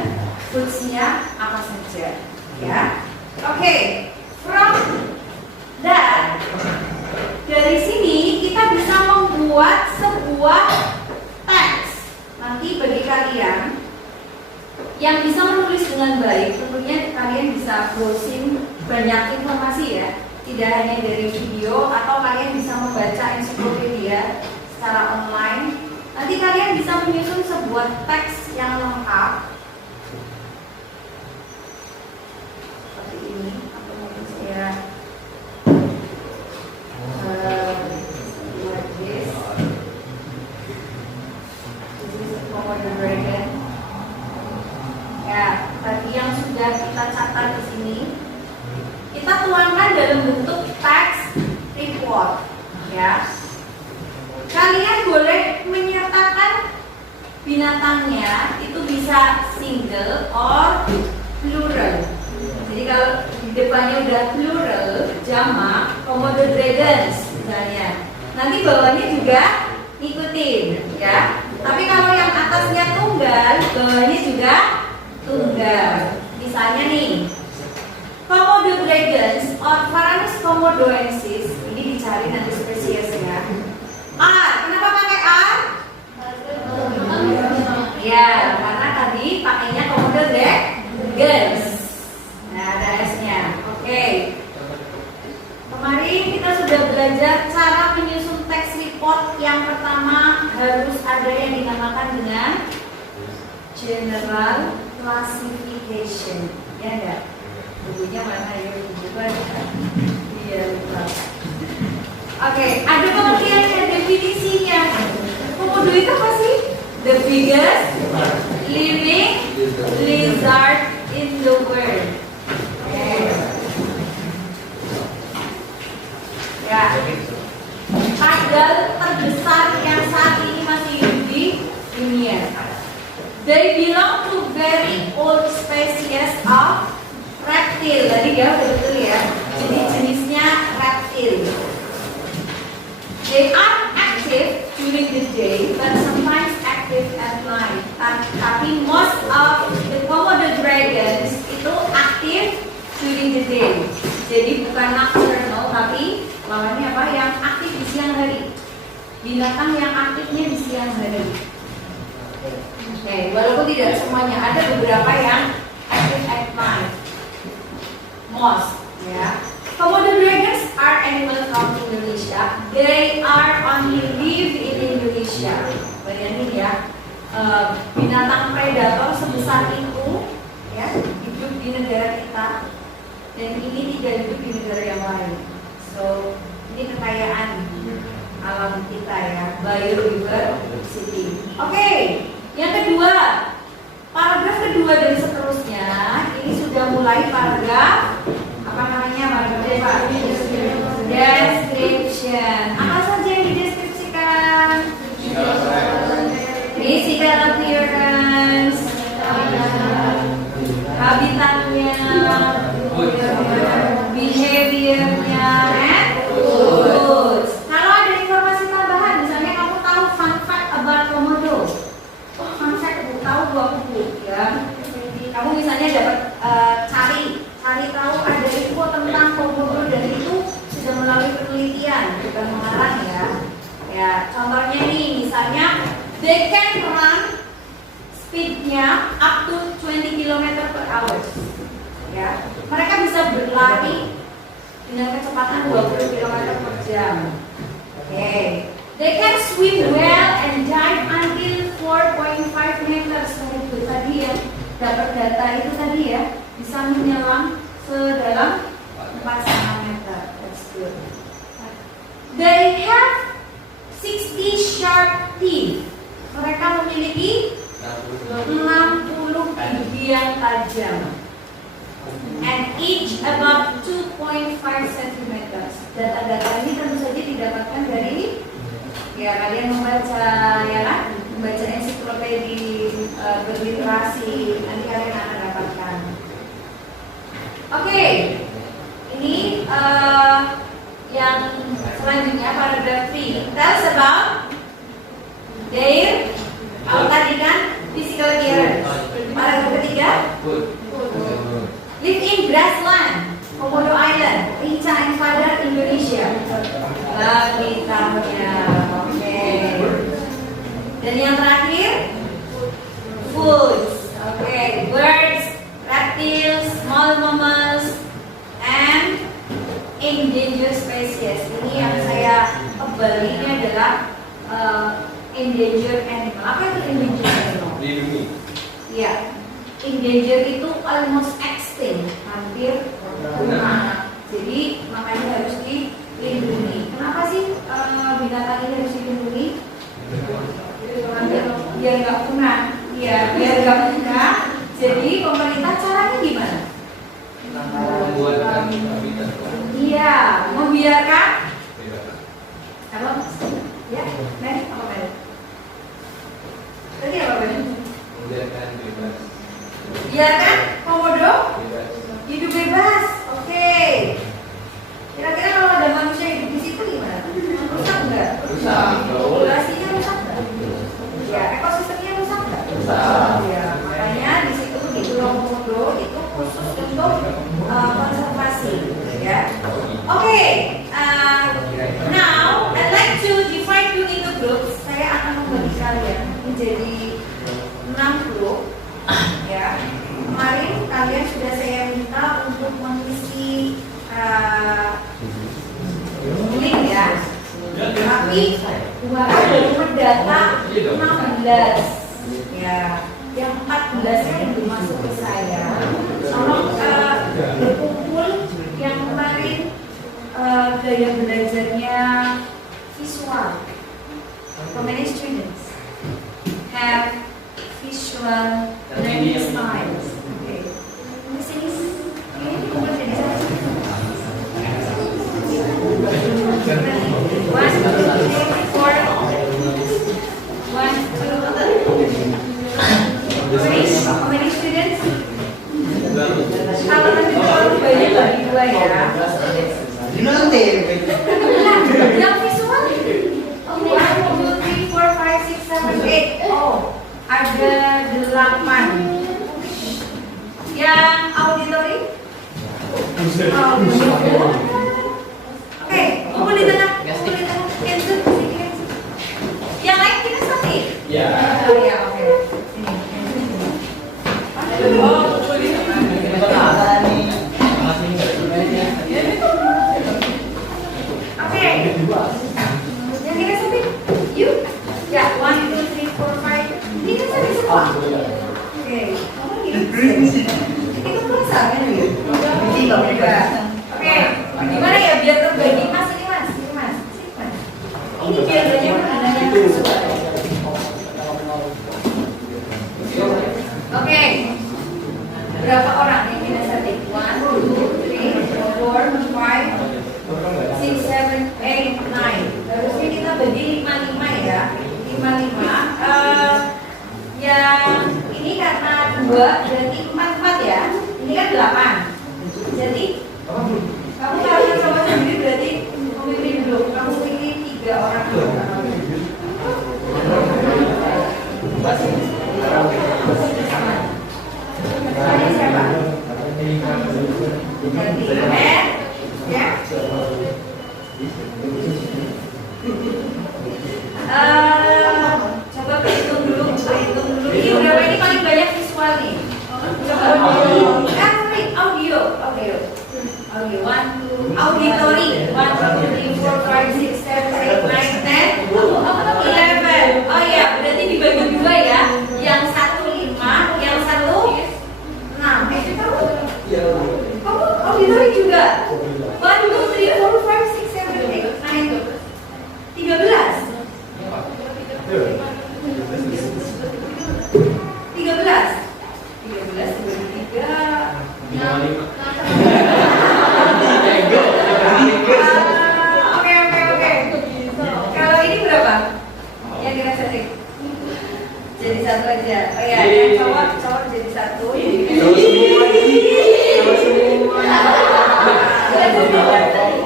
foods-nya apa saja. Ya. Oke. From that, dari sini kita bisa membuat sebuah teks. Nanti bagi kalian yang bisa menulis dengan baik, tentunya kalian bisa browsing banyak informasi ya. Tidak hanya dari video, atau kalian bisa membaca ensiklopedia secara online. Nanti kalian bisa menyusun sebuah teks yang lengkap. Seperti ini, atau mungkin saya Komodo dragon. Ya, tadi yang sudah kita catat di sini, kita tuangkan dalam bentuk text report, ya. Kalian boleh menyertakan binatangnya itu bisa single or plural. Jadi kalau di depannya udah plural, jamak, Komodo dragons misalnya. Nanti bawahnya juga ngikutin, ya. Tapi kalau yang atasnya tunggal, bawahnya juga tunggal. Misalnya nih, Komodo dragons or Varanus komodoensis, ini dicari nanti spesiesnya. R, kenapa pakai R? Ya, karena tadi pakainya Komodo dragons. Nah, ada S-nya. Oke. Kemarin kita sudah belajar cara menyusun teks report. Yang pertama harus ada yang dinamakan dengan general classification. Ya enggak? Bukunya mana ya? Bukan. Iya, lupa. Oke, ada pengertian dan definisinya. Komodo itu apa sih? The biggest living lizard in the world. Ya, pagal terbesar yang saat ini masih hidup di dunia. They belong to very old species of reptile. Tadi ya betul ya. Jadi jenisnya reptile. They are active during the day, but sometimes active at night. Tapi most of the Komodo dragons itu aktif during the day. Jadi bukan nocturnal, tapi lawannya apa? Yang aktif di siang hari. Binatang yang aktifnya di siang hari. Oke, walaupun tidak semuanya, ada beberapa yang active at night. Most, ya. Komodo dragons are animals from Indonesia. They are only live in Indonesia. Bayangin ya, binatang predator sebesar itu, ya, hidup di negara kita, dan ini tidak hidup di negara yang lain. So, ini kekayaan alam kita ya, biodiversity. Oke, yang kedua, paragraf kedua dan seterusnya, ini sudah mulai paragraf apa namanya, paragraf description. Apa saja yang dideskripsikan? Physical appearance, habitatnya, behaviornya, and foods. Kalau ada informasi tambahan, misalnya kamu tahu fun fact about Komodo, fun fact tahu 2 buku, ya. Kamu misalnya dapat cari tahu ada info tentang Komodo dan itu sudah melalui penelitian, bukan mengarang ya. Ya, contohnya nih, misalnya they can run speednya up to 20 km per hour. Ya, mereka bisa berlari dengan kecepatan 20 km per jam. Oke. They can swim well and dive until 4.5 meters. Itu tadi ya, dapat data itu tadi ya, bisa menyelam sedalam 4,5 meter. That's good. They have 60 sharp teeth. Mereka memiliki 60 gigi yang tajam. And each about 2.5 cm. Data-data ini tentu saja didapatkan dari, ya kalian membaca, ya kan, membaca ensiklopedi, berliterasi, nanti kalian akan dapatkan. Oke, ini yang selanjutnya paragraf 3. Tells about their, tadi kan physical appearance. Paragraf ketiga, live in grassland, Komodo Island, Rinca and Padar, Indonesia. Habitatnya, oke. Dan yang terakhir, foods, oke. Birds, reptiles, small mammals, and endangered species. Ini yang saya kebal, ini adalah endangered animal. Apa itu endangered animal? Dilindungi. Iya. Endangered itu almost extinct, hampir punah. Jadi makanya harus dilindungi. Kenapa sih binatang ini harus dilindungi? Biar nggak punah. Iya, biar nggak punah. Jadi pemerintah caranya gimana? Membiarkan apa? Ya, men, apa men? Tadi apa men? Membiarkan bebas. Biarkan komodo Bebas. hidup bebas. Oke. Kira-kira kalau ada manusia hidup di situ gimana? Rusak nggak? Rusak. Populasinya rusak nggak? Ya, ekosistemnya rusak nggak? Rusak. Ya, makanya di situ di Pulau Komodo itu khusus untuk konservasi, ya. Oke. Now I'd like to divide you into groups. Saya akan membagi kalian menjadi 6 grup. Ya, kemarin kalian sudah saya minta untuk mengisi link ya. Tapi kemarin baru mendata 16. Ya, yang 14-nya belum masuk ke saya. Tolong berkumpul yang kemarin gaya belajarnya visual. How many students have visual learning styles? Okay. Di sini ini dikumpul jadi satu. 1, 2, 3, 4. 1, 2, 3. How many students? Kalau nanti terlalu banyak bagi 2 ya. Yang visual 1, 2, 3, 4, 5, 6, 7, 8. Oh, ada 8. Yang auditory? Oke, kumpul di tengah. Kumpul di tengah. Cancel, sini cancel. Yang lain kita submit. Ya. Oh ya, oke. Sini, cancel sini. Oh, kumpul di tengah. Oke. Yang kita submit. Yuk. Ya, 1, 2, 3, 4, 5. Ini kan submit semua. Oke. Kamu gini. Itu tulisan kan ya? Oke. Gimana ya biar terbagi? Mas, ini mas. Ini mas. Sini mas. Ini biar banyak penandanya visual. Oke. Berapa orang yang kita submit? 1, 2, 3, 4, 5, 6, 7, 8, 9. Harusnya kita bagi 5-5 ya. 5-5. Yang ini karena 2 berarti 4-4 ya. Ini kan 8. Jadi kamu kalau sama sendiri berarti memilih dulu. Kamu pilih 3 orang. Sama siapa? Jadi ya. Coba hitung dulu. Ini berapa ini paling banyak visual nih? Coba audio. Audio 1, 2, auditory 1, 2, 3, 4, 5, 6, 7, 8, 9, 10, 11. Oh ya, berarti dibagi 2 ya. Yang 1 5, yang 1 6. Itu tahu? Kamu auditory juga? 1, 2, 3, 4, 5, 6, 7, 8, 9, 13. 13 dibagi 3. Oke. Kalau ini berapa? Yang kita setting? Jadi 1 aja. Oh ya, yang cowok jadi 1.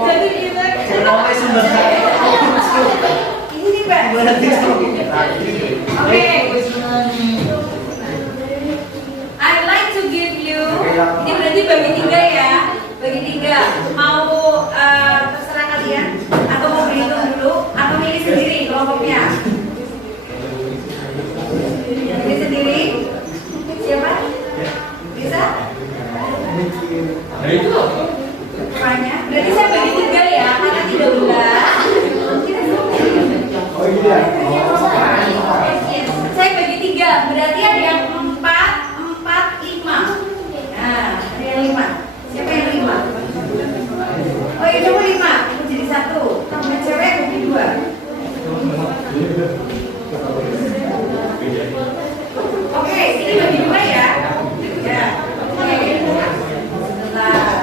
Jadi kita. Ini nih Pak. Oke. I'd like to give you. Ini berarti bagi 3 ya. Bagi 3. Mau terserah kalian atau mau berhitung dulu atau milih sendiri kelompoknya. Milih sendiri. Siapa? Bisa? Banyak. Berarti saya bagi 3 ya, karena 13. Kita Oh iya. Saya bagi 3, berarti ada yang 4, 5. Nah, ada yang 5. Siapa yang 5? Oh iya, coba 5. Itu jadi 1. Yang cewek bagi 2. Oke, ini bagi 2 ya. Ya. Oke. Sebentar.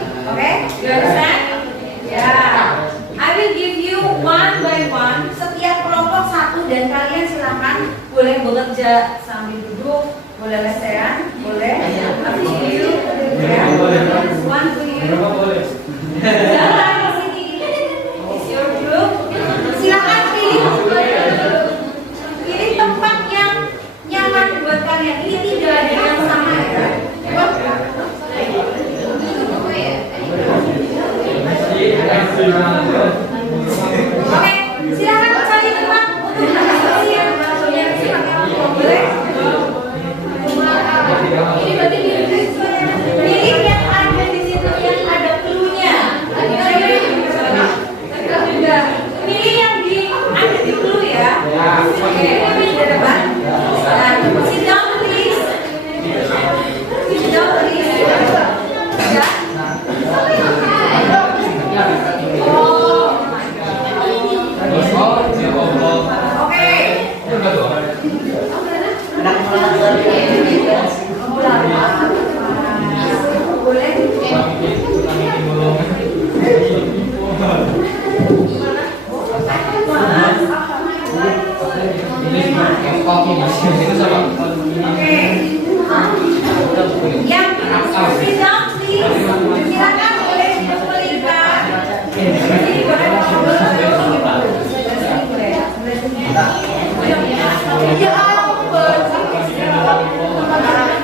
Oke, you understand? Ya, I will give you one by one. Setiap kelompok satu dan kalian silakan boleh bekerja sambil duduk, boleh lesehan, boleh. Tapi you, ya, one to you. Jangan di sini. It's your group. Silakan pilih tempat yang nyaman buat kalian. Ini tidak ada yang sama ya. Oke, silakan cari tempat untuk berdiskusi ya. Boleh? Ini berarti pilih yang ada di situ yang ada clue-nya. Pilih yang ada di clue ya. Oke, ini di depan. Sit down please. Sit down please. Ya. Yang sit down please. Silakan boleh dikembalikan. Ini boleh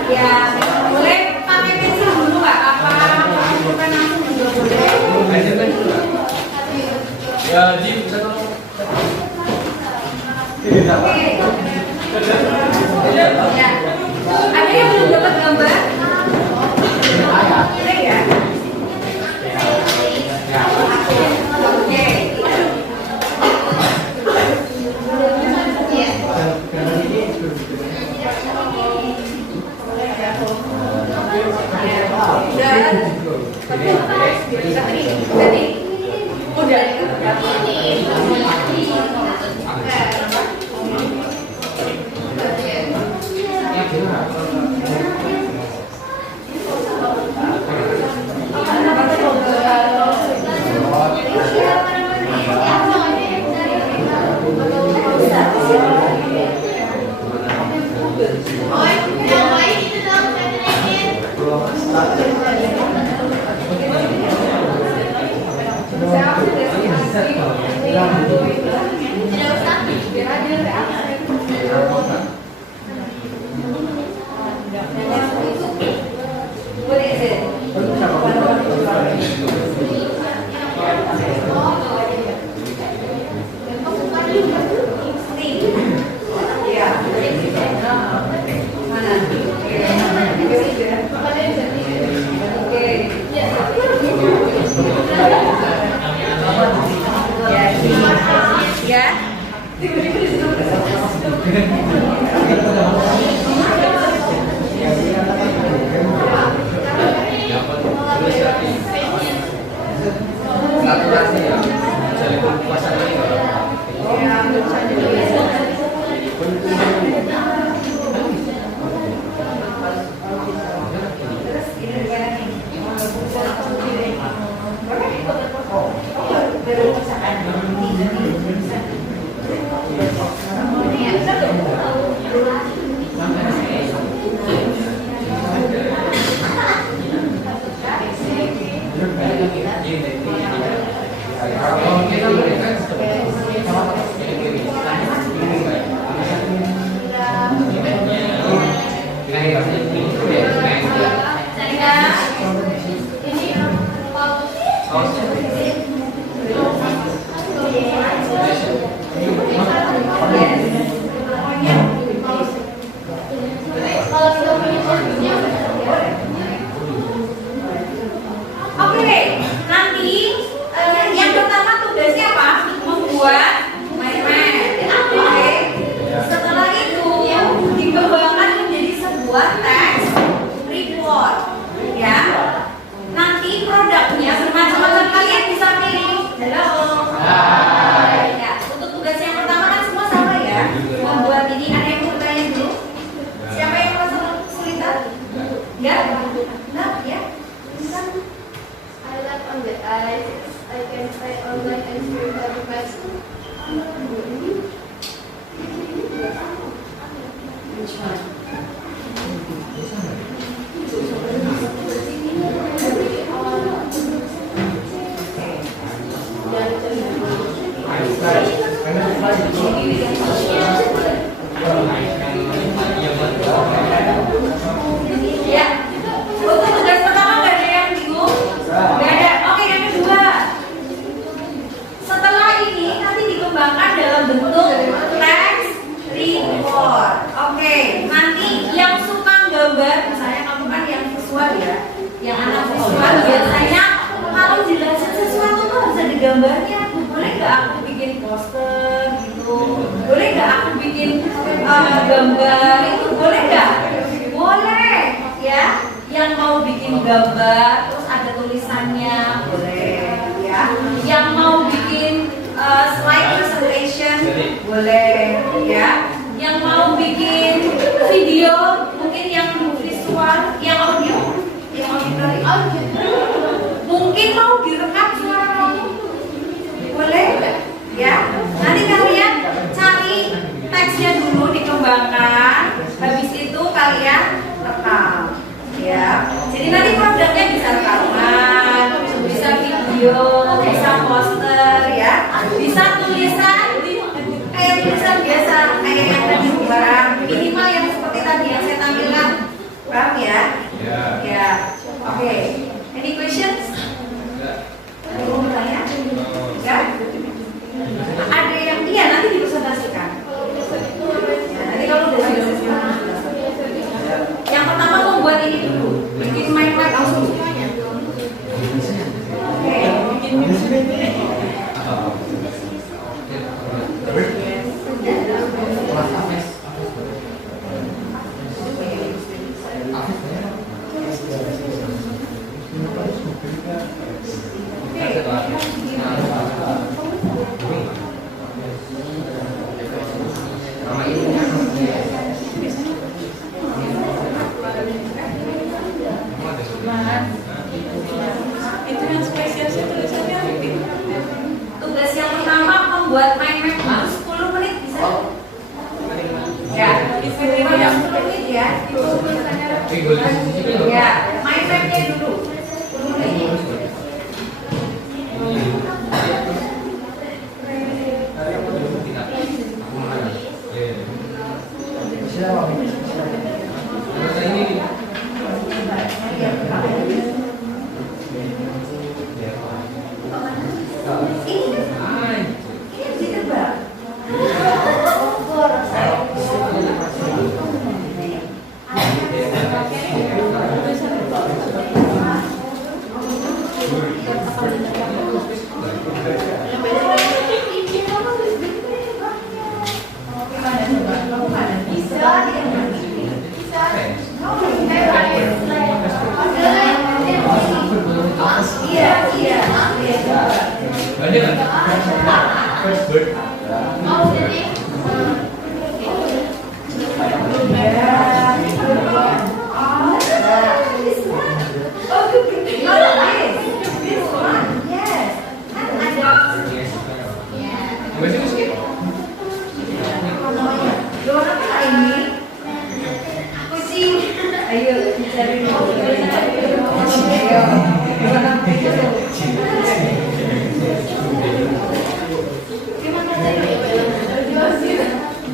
ya, boleh pakai pensil dulu nggak apa? Bukan langsung juga boleh. Ya, Ji, bisa tolong. Ya. Ada yang belum dapat gambar? Ada ya? Oke. Teks report ya. Nanti produknya bermacam-macam kali I can play online and stream the best. Which one? Ya, untuk tugas pertama nggak ada yang bingung? Nggak ada. Oke, yang kedua. Setelah ini nanti dikembangkan dalam bentuk text report. Oke, nanti yang suka gambar, misalnya kamu kan yang visual ya, yang anak visual biasanya kalau jelasin sesuatu tuh harus ada gambarnya. Boleh nggak aku bikin poster gitu? Boleh nggak aku bikin gambar itu? Boleh nggak? Boleh ya. Yang mau bikin gambar terus ada tulisannya boleh ya. Yang mau bikin slide presentation boleh ya. Yang mau bikin video mungkin yang visual, yang audio, mungkin mau direkam suara kamu boleh ya. Nanti kalian cari teksnya dulu dikembangkan, habis itu kalian rekam ya. Jadi nanti produknya bisa rekaman, bisa video, bisa poster ya, bisa tulisan kayak tulisan biasa kayak yang tadi barang minimal yang seperti tadi yang saya tampilkan, paham ya? Ya. Oke. Any questions? Ada yang mau bertanya? Ya? Ada yang iya nanti dipresentasikan. Ya, nanti kalau udah selesai. Yang pertama membuat ini dulu, bikin mind map langsung. Oke. Itu yang spesial sih tulisannya apa? Tugas yang pertama membuat mind map 10 menit bisa? Ya, minimal yang 10 menit ya. Itu tulisannya. Ya, mind mapnya dulu 10 menit.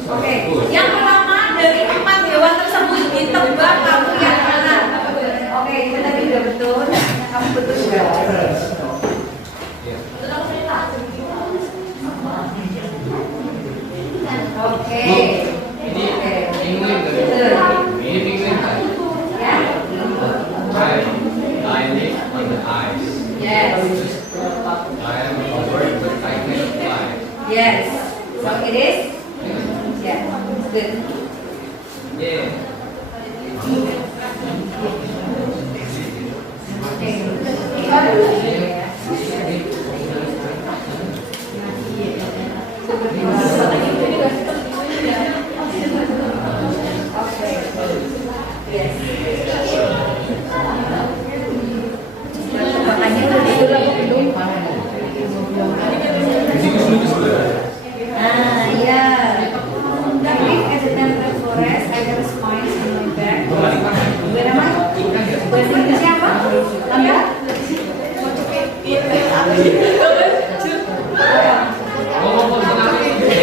Oke, yang pertama dari 4 hewan tersebut ditebak kamu yang mana? Oke, itu tadi udah betul. Kamu betul juga. Oke. Ini penguin ini penguin kan? Ya. Lining on the eyes. Yes. I am a bird but I can fly. Yes. So it is. Yeah. Good. Yeah. Makanya udah tidur aku belum. Ngomong tenang ini.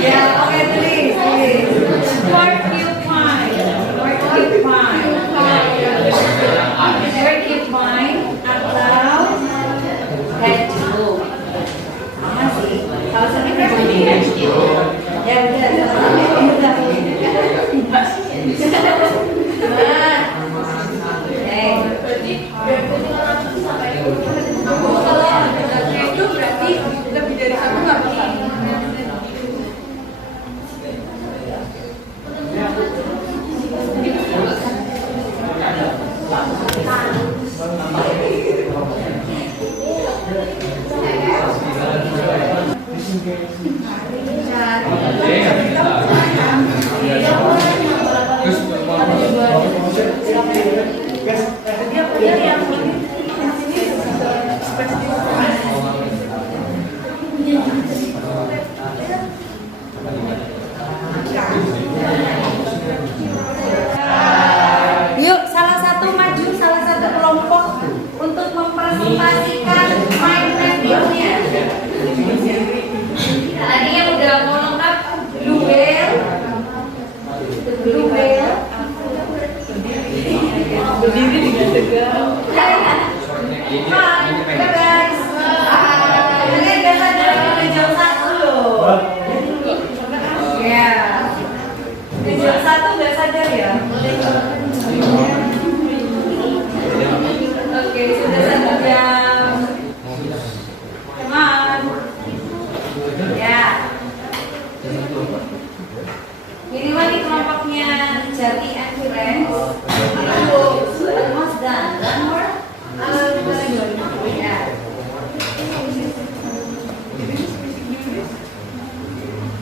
Ya, oke tulis. Porcupine atau hedgehog. Sama sih. Salah satunya kan hedgehog. Ya udah, itu berarti lebih dari satu nggak bisa. Yuk, salah satu maju, salah satu kelompok untuk mempresentasikan main mediumnya. Tadi yang udah mau lengkap, Blue Whale, berdiri dengan tegar. Guys, kalian gak sadar udah jam 1 loh. Ya, udah jam 1 gak sadar ya. Oke, sudah 1 jam. Come on. Ya. Ini mana kelompoknya Jati and Friends? Almost done. One more. Ya.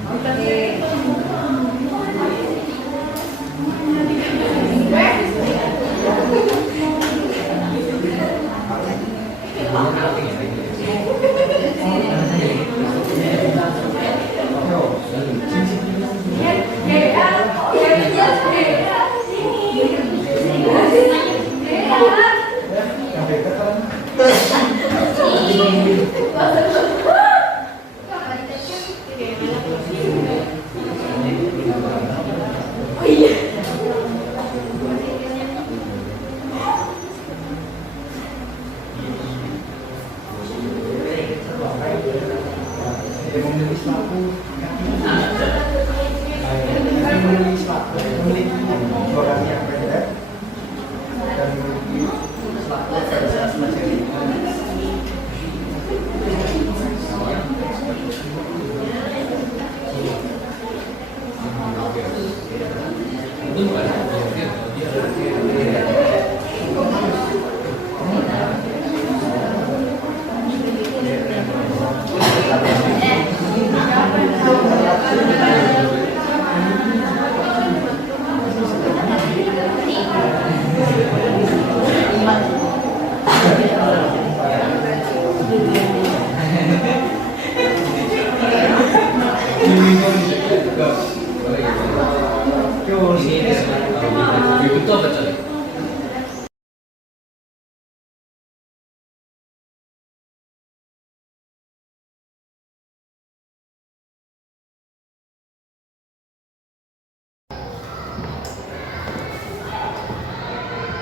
Oke. Itu apa coy?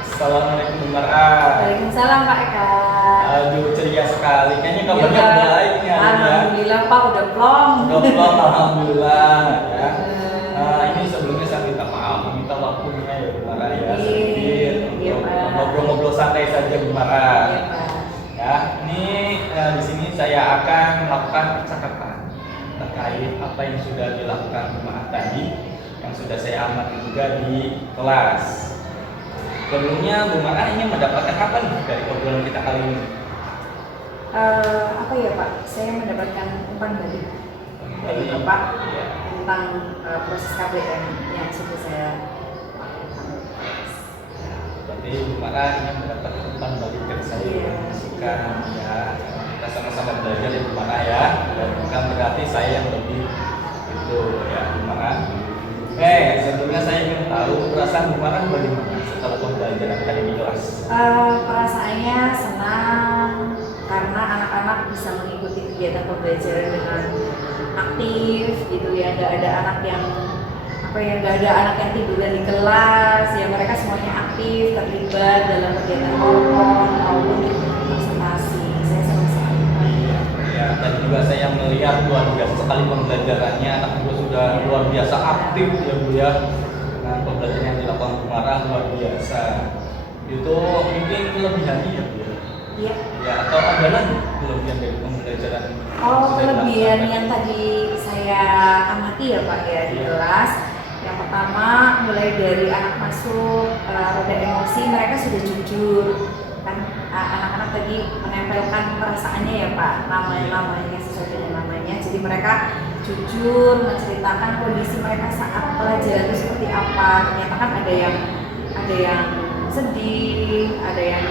Assalamualaikum Bu Mar'ah. Waalaikumsalam Pak Eka. Aduh, ceria sekali. Kayaknya kabarnya Ya, Pak. baik nih hari ya. Alhamdulillah Pak udah plong. Udah plong, alhamdulillah ya. Ini sebelumnya saya minta maaf, minta waktunya ya Bu Mar'ah ya. Sedikit Iya, untuk Pak. ngobrol-ngobrol santai saja Bu Mar'ah. Iya, Pak. Ya, ini di sini saya akan melakukan percakapan terkait apa yang sudah dilakukan Bu Mar'ah tadi, yang sudah saya amati juga di kelas. Sebelumnya Bu Mar'ah ingin mendapatkan apa nih dari obrolan kita kali ini? Apa ya Pak? Saya mendapatkan umpan balik dari Balik. Bapak Iya. tentang proses KBM yang sudah saya lakukan. Berarti Bu Mar'ah ingin mendapatkan umpan balik dari saya, Iya. masukan ya. Kita sama-sama belajar ya Bu Mar'ah ya. Dan bukan berarti saya yang lebih itu ya Bu Mar'ah. Sebelumnya saya ingin tahu perasaan Bu Mar'ah bagaimana setelah pembelajaran tadi di kelas. Perasaannya senang, kegiatan pembelajaran dengan aktif gitu ya, nggak ada anak yang nggak ada anak yang tiduran di kelas ya, mereka semuanya aktif terlibat dalam kegiatan kelompok maupun presentasi. Saya senang sekali. Ya, tadi juga saya melihat luar biasa sekali pembelajarannya, anak juga sudah luar biasa aktif ya Bu ya, dengan pembelajaran yang dilakukan Bu Marah luar biasa. Itu mungkin kelebihannya ya Bu ya. Iya. Ya, atau ada lagi kelebihan dari pembelajaran? Kelebihan yang tadi saya amati ya Pak ya di kelas. Yang pertama, mulai dari anak masuk roda emosi, mereka sudah jujur kan, anak-anak tadi menempelkan perasaannya ya Pak, namanya sesuai dengan namanya. Jadi mereka jujur menceritakan kondisi mereka saat pelajaran itu seperti apa. Ternyata kan ada yang sedih, ada yang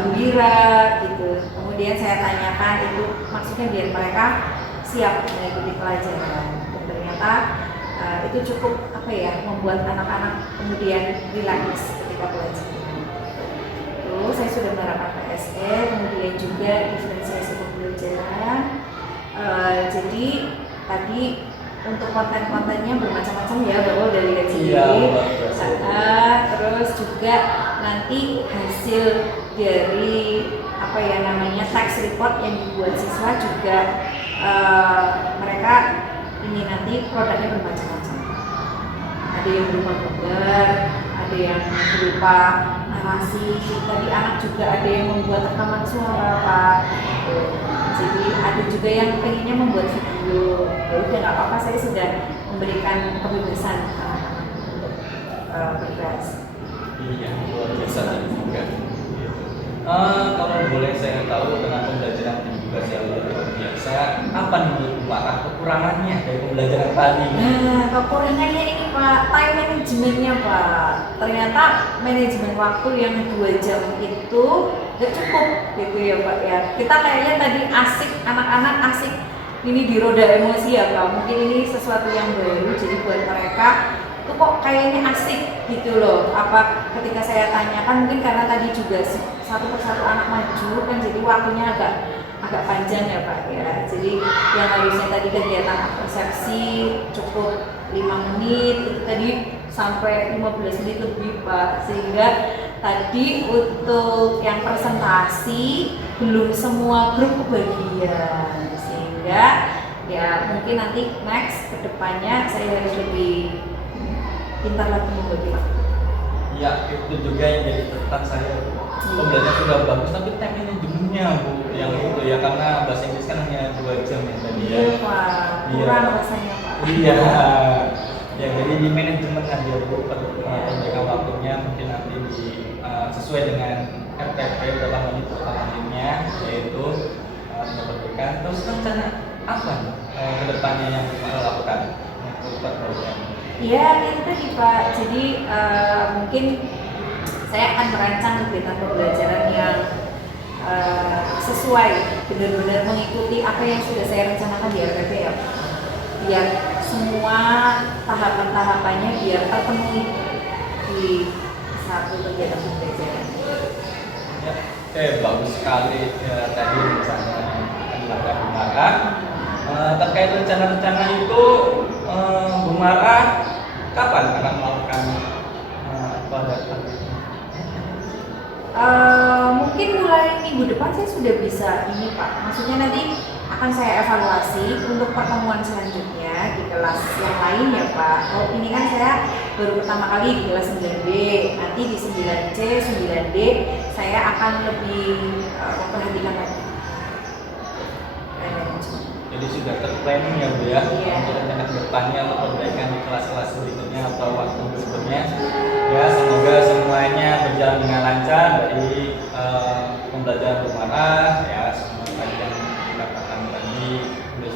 gembira gitu. Kemudian saya tanyakan itu maksudnya biar mereka siap mengikuti pelajaran. Dan ternyata itu cukup membuat anak-anak kemudian rileks ketika belajar. Terus saya sudah menerapkan PSE, kemudian juga diferensiasi pembelajaran. Jadi tadi untuk konten-kontennya bermacam-macam ya, berawal dari terus juga nanti hasil dari text report yang dibuat siswa juga mereka ini nanti produknya bermacam-macam. Ada yang berupa gambar, ada yang berupa narasi. Tadi anak juga ada yang membuat rekaman suara Pak. Jadi ada juga yang pengennya membuat video. Ya udah nggak apa-apa, saya sudah memberikan kebebasan anak-anak untuk berkreasi. Iya, luar biasa tadi juga. Kalau boleh saya tahu dengan pembelajaran edukasi yang luar biasa, apa nih menurut Pak kekurangannya dari pembelajaran tadi? Kekurangannya ini Pak, time manajemennya Pak. Ternyata manajemen waktu yang 2 jam itu gak cukup gitu ya Pak ya. Kita kayaknya tadi asik, anak-anak asik ini di roda emosi ya Pak. Mungkin ini sesuatu yang baru, jadi buat mereka itu kok kayaknya asik gitu loh. Apa ketika saya tanyakan, mungkin karena tadi juga satu persatu anak maju kan, jadi waktunya agak panjang ya Pak ya. Jadi yang harusnya tadi kegiatan persepsi cukup 5 menit, itu tadi sampai 15 menit lebih Pak. Sehingga tadi untuk yang presentasi belum semua grup kebagian, sehingga ya mungkin nanti next kedepannya saya harus lebih pintar lagi membagi waktu. Ya, itu juga yang jadi catatan saya. Pembelajaran sudah bagus, tapi time manajemennya Bu, yang itu ya, karena bahasa Inggris kan hanya 2 jam ya tadi ya. Iya Pak, kurang rasanya Pak. Iya. Ya, jadi di manajemen aja Bu, perbaikan waktunya mungkin nanti sesuai dengan RTP berapa menit pertanyaannya, yaitu perbaikan. Terus rencana apa nih kedepannya yang kita lakukan untuk perbaikan? Ya itu tadi Pak, jadi mungkin saya akan merancang kegiatan pembelajaran yang sesuai, benar-benar mengikuti apa yang sudah saya rencanakan di RTP ya, biar semua tahapan-tahapannya biar terpenuhi di satu kegiatan pembelajaran. Ya, bagus sekali ya, tadi rencana akan dilakukan Bu Marah. Terkait rencana-rencana itu, Bu Marah kapan akan melakukan pada mungkin mulai minggu depan saya sudah bisa ini Pak. Maksudnya nanti akan saya evaluasi untuk pertemuan selanjutnya di kelas yang lain ya Pak. Oh ini kan saya baru pertama kali di kelas 9B, nanti di 9C, 9D saya akan lebih memperhatikan lagi. Jadi sudah terplanning ya Bu ya, Iya. untuk rencana kedepannya untuk perbaikan di kelas-kelas berikutnya atau waktu berikutnya. Ya semoga semuanya berjalan dengan lancar dari pembelajaran Bu Marah ya. Semua tadi yang dikatakan tadi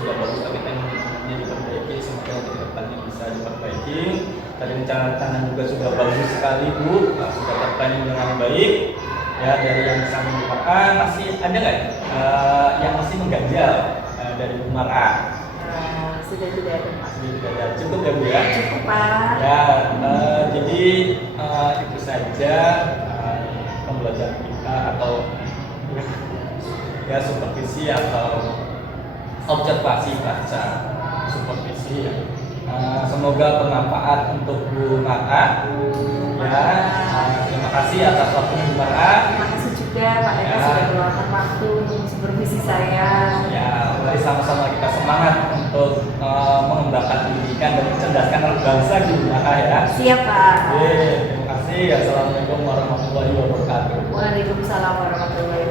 sudah bagus, tapi teknologinya diperbaiki, semoga untuk kedepannya bisa diperbaiki. Tadi rencana-rencana juga sudah bagus sekali Bu, sudah terplanning dengan baik. Ya dari yang disampaikan Bu Marah, masih ada nggak yang masih mengganjal dari Bu Marah? Sudah tidak ada Pak. Sudah tidak ada, cukup ya Bu ya? Cukup Pak. Ya, jadi itu saja pembelajaran kita atau ya supervisi atau observasi baca supervisi ya. Semoga bermanfaat untuk Bu Mar'ah ya. Terima kasih atas waktunya Bu Mar'ah. Terima kasih juga Pak Eka Ya. sudah meluangkan waktu untuk supervisi saya. Ya, mari sama-sama kita semangat untuk mengembangkan pendidikan dan mencerdaskan anak bangsa di Bu Mar'ah ya. Siap Pak. Terima kasih. Assalamualaikum warahmatullahi wabarakatuh. Waalaikumsalam warahmatullahi wabarakatuh.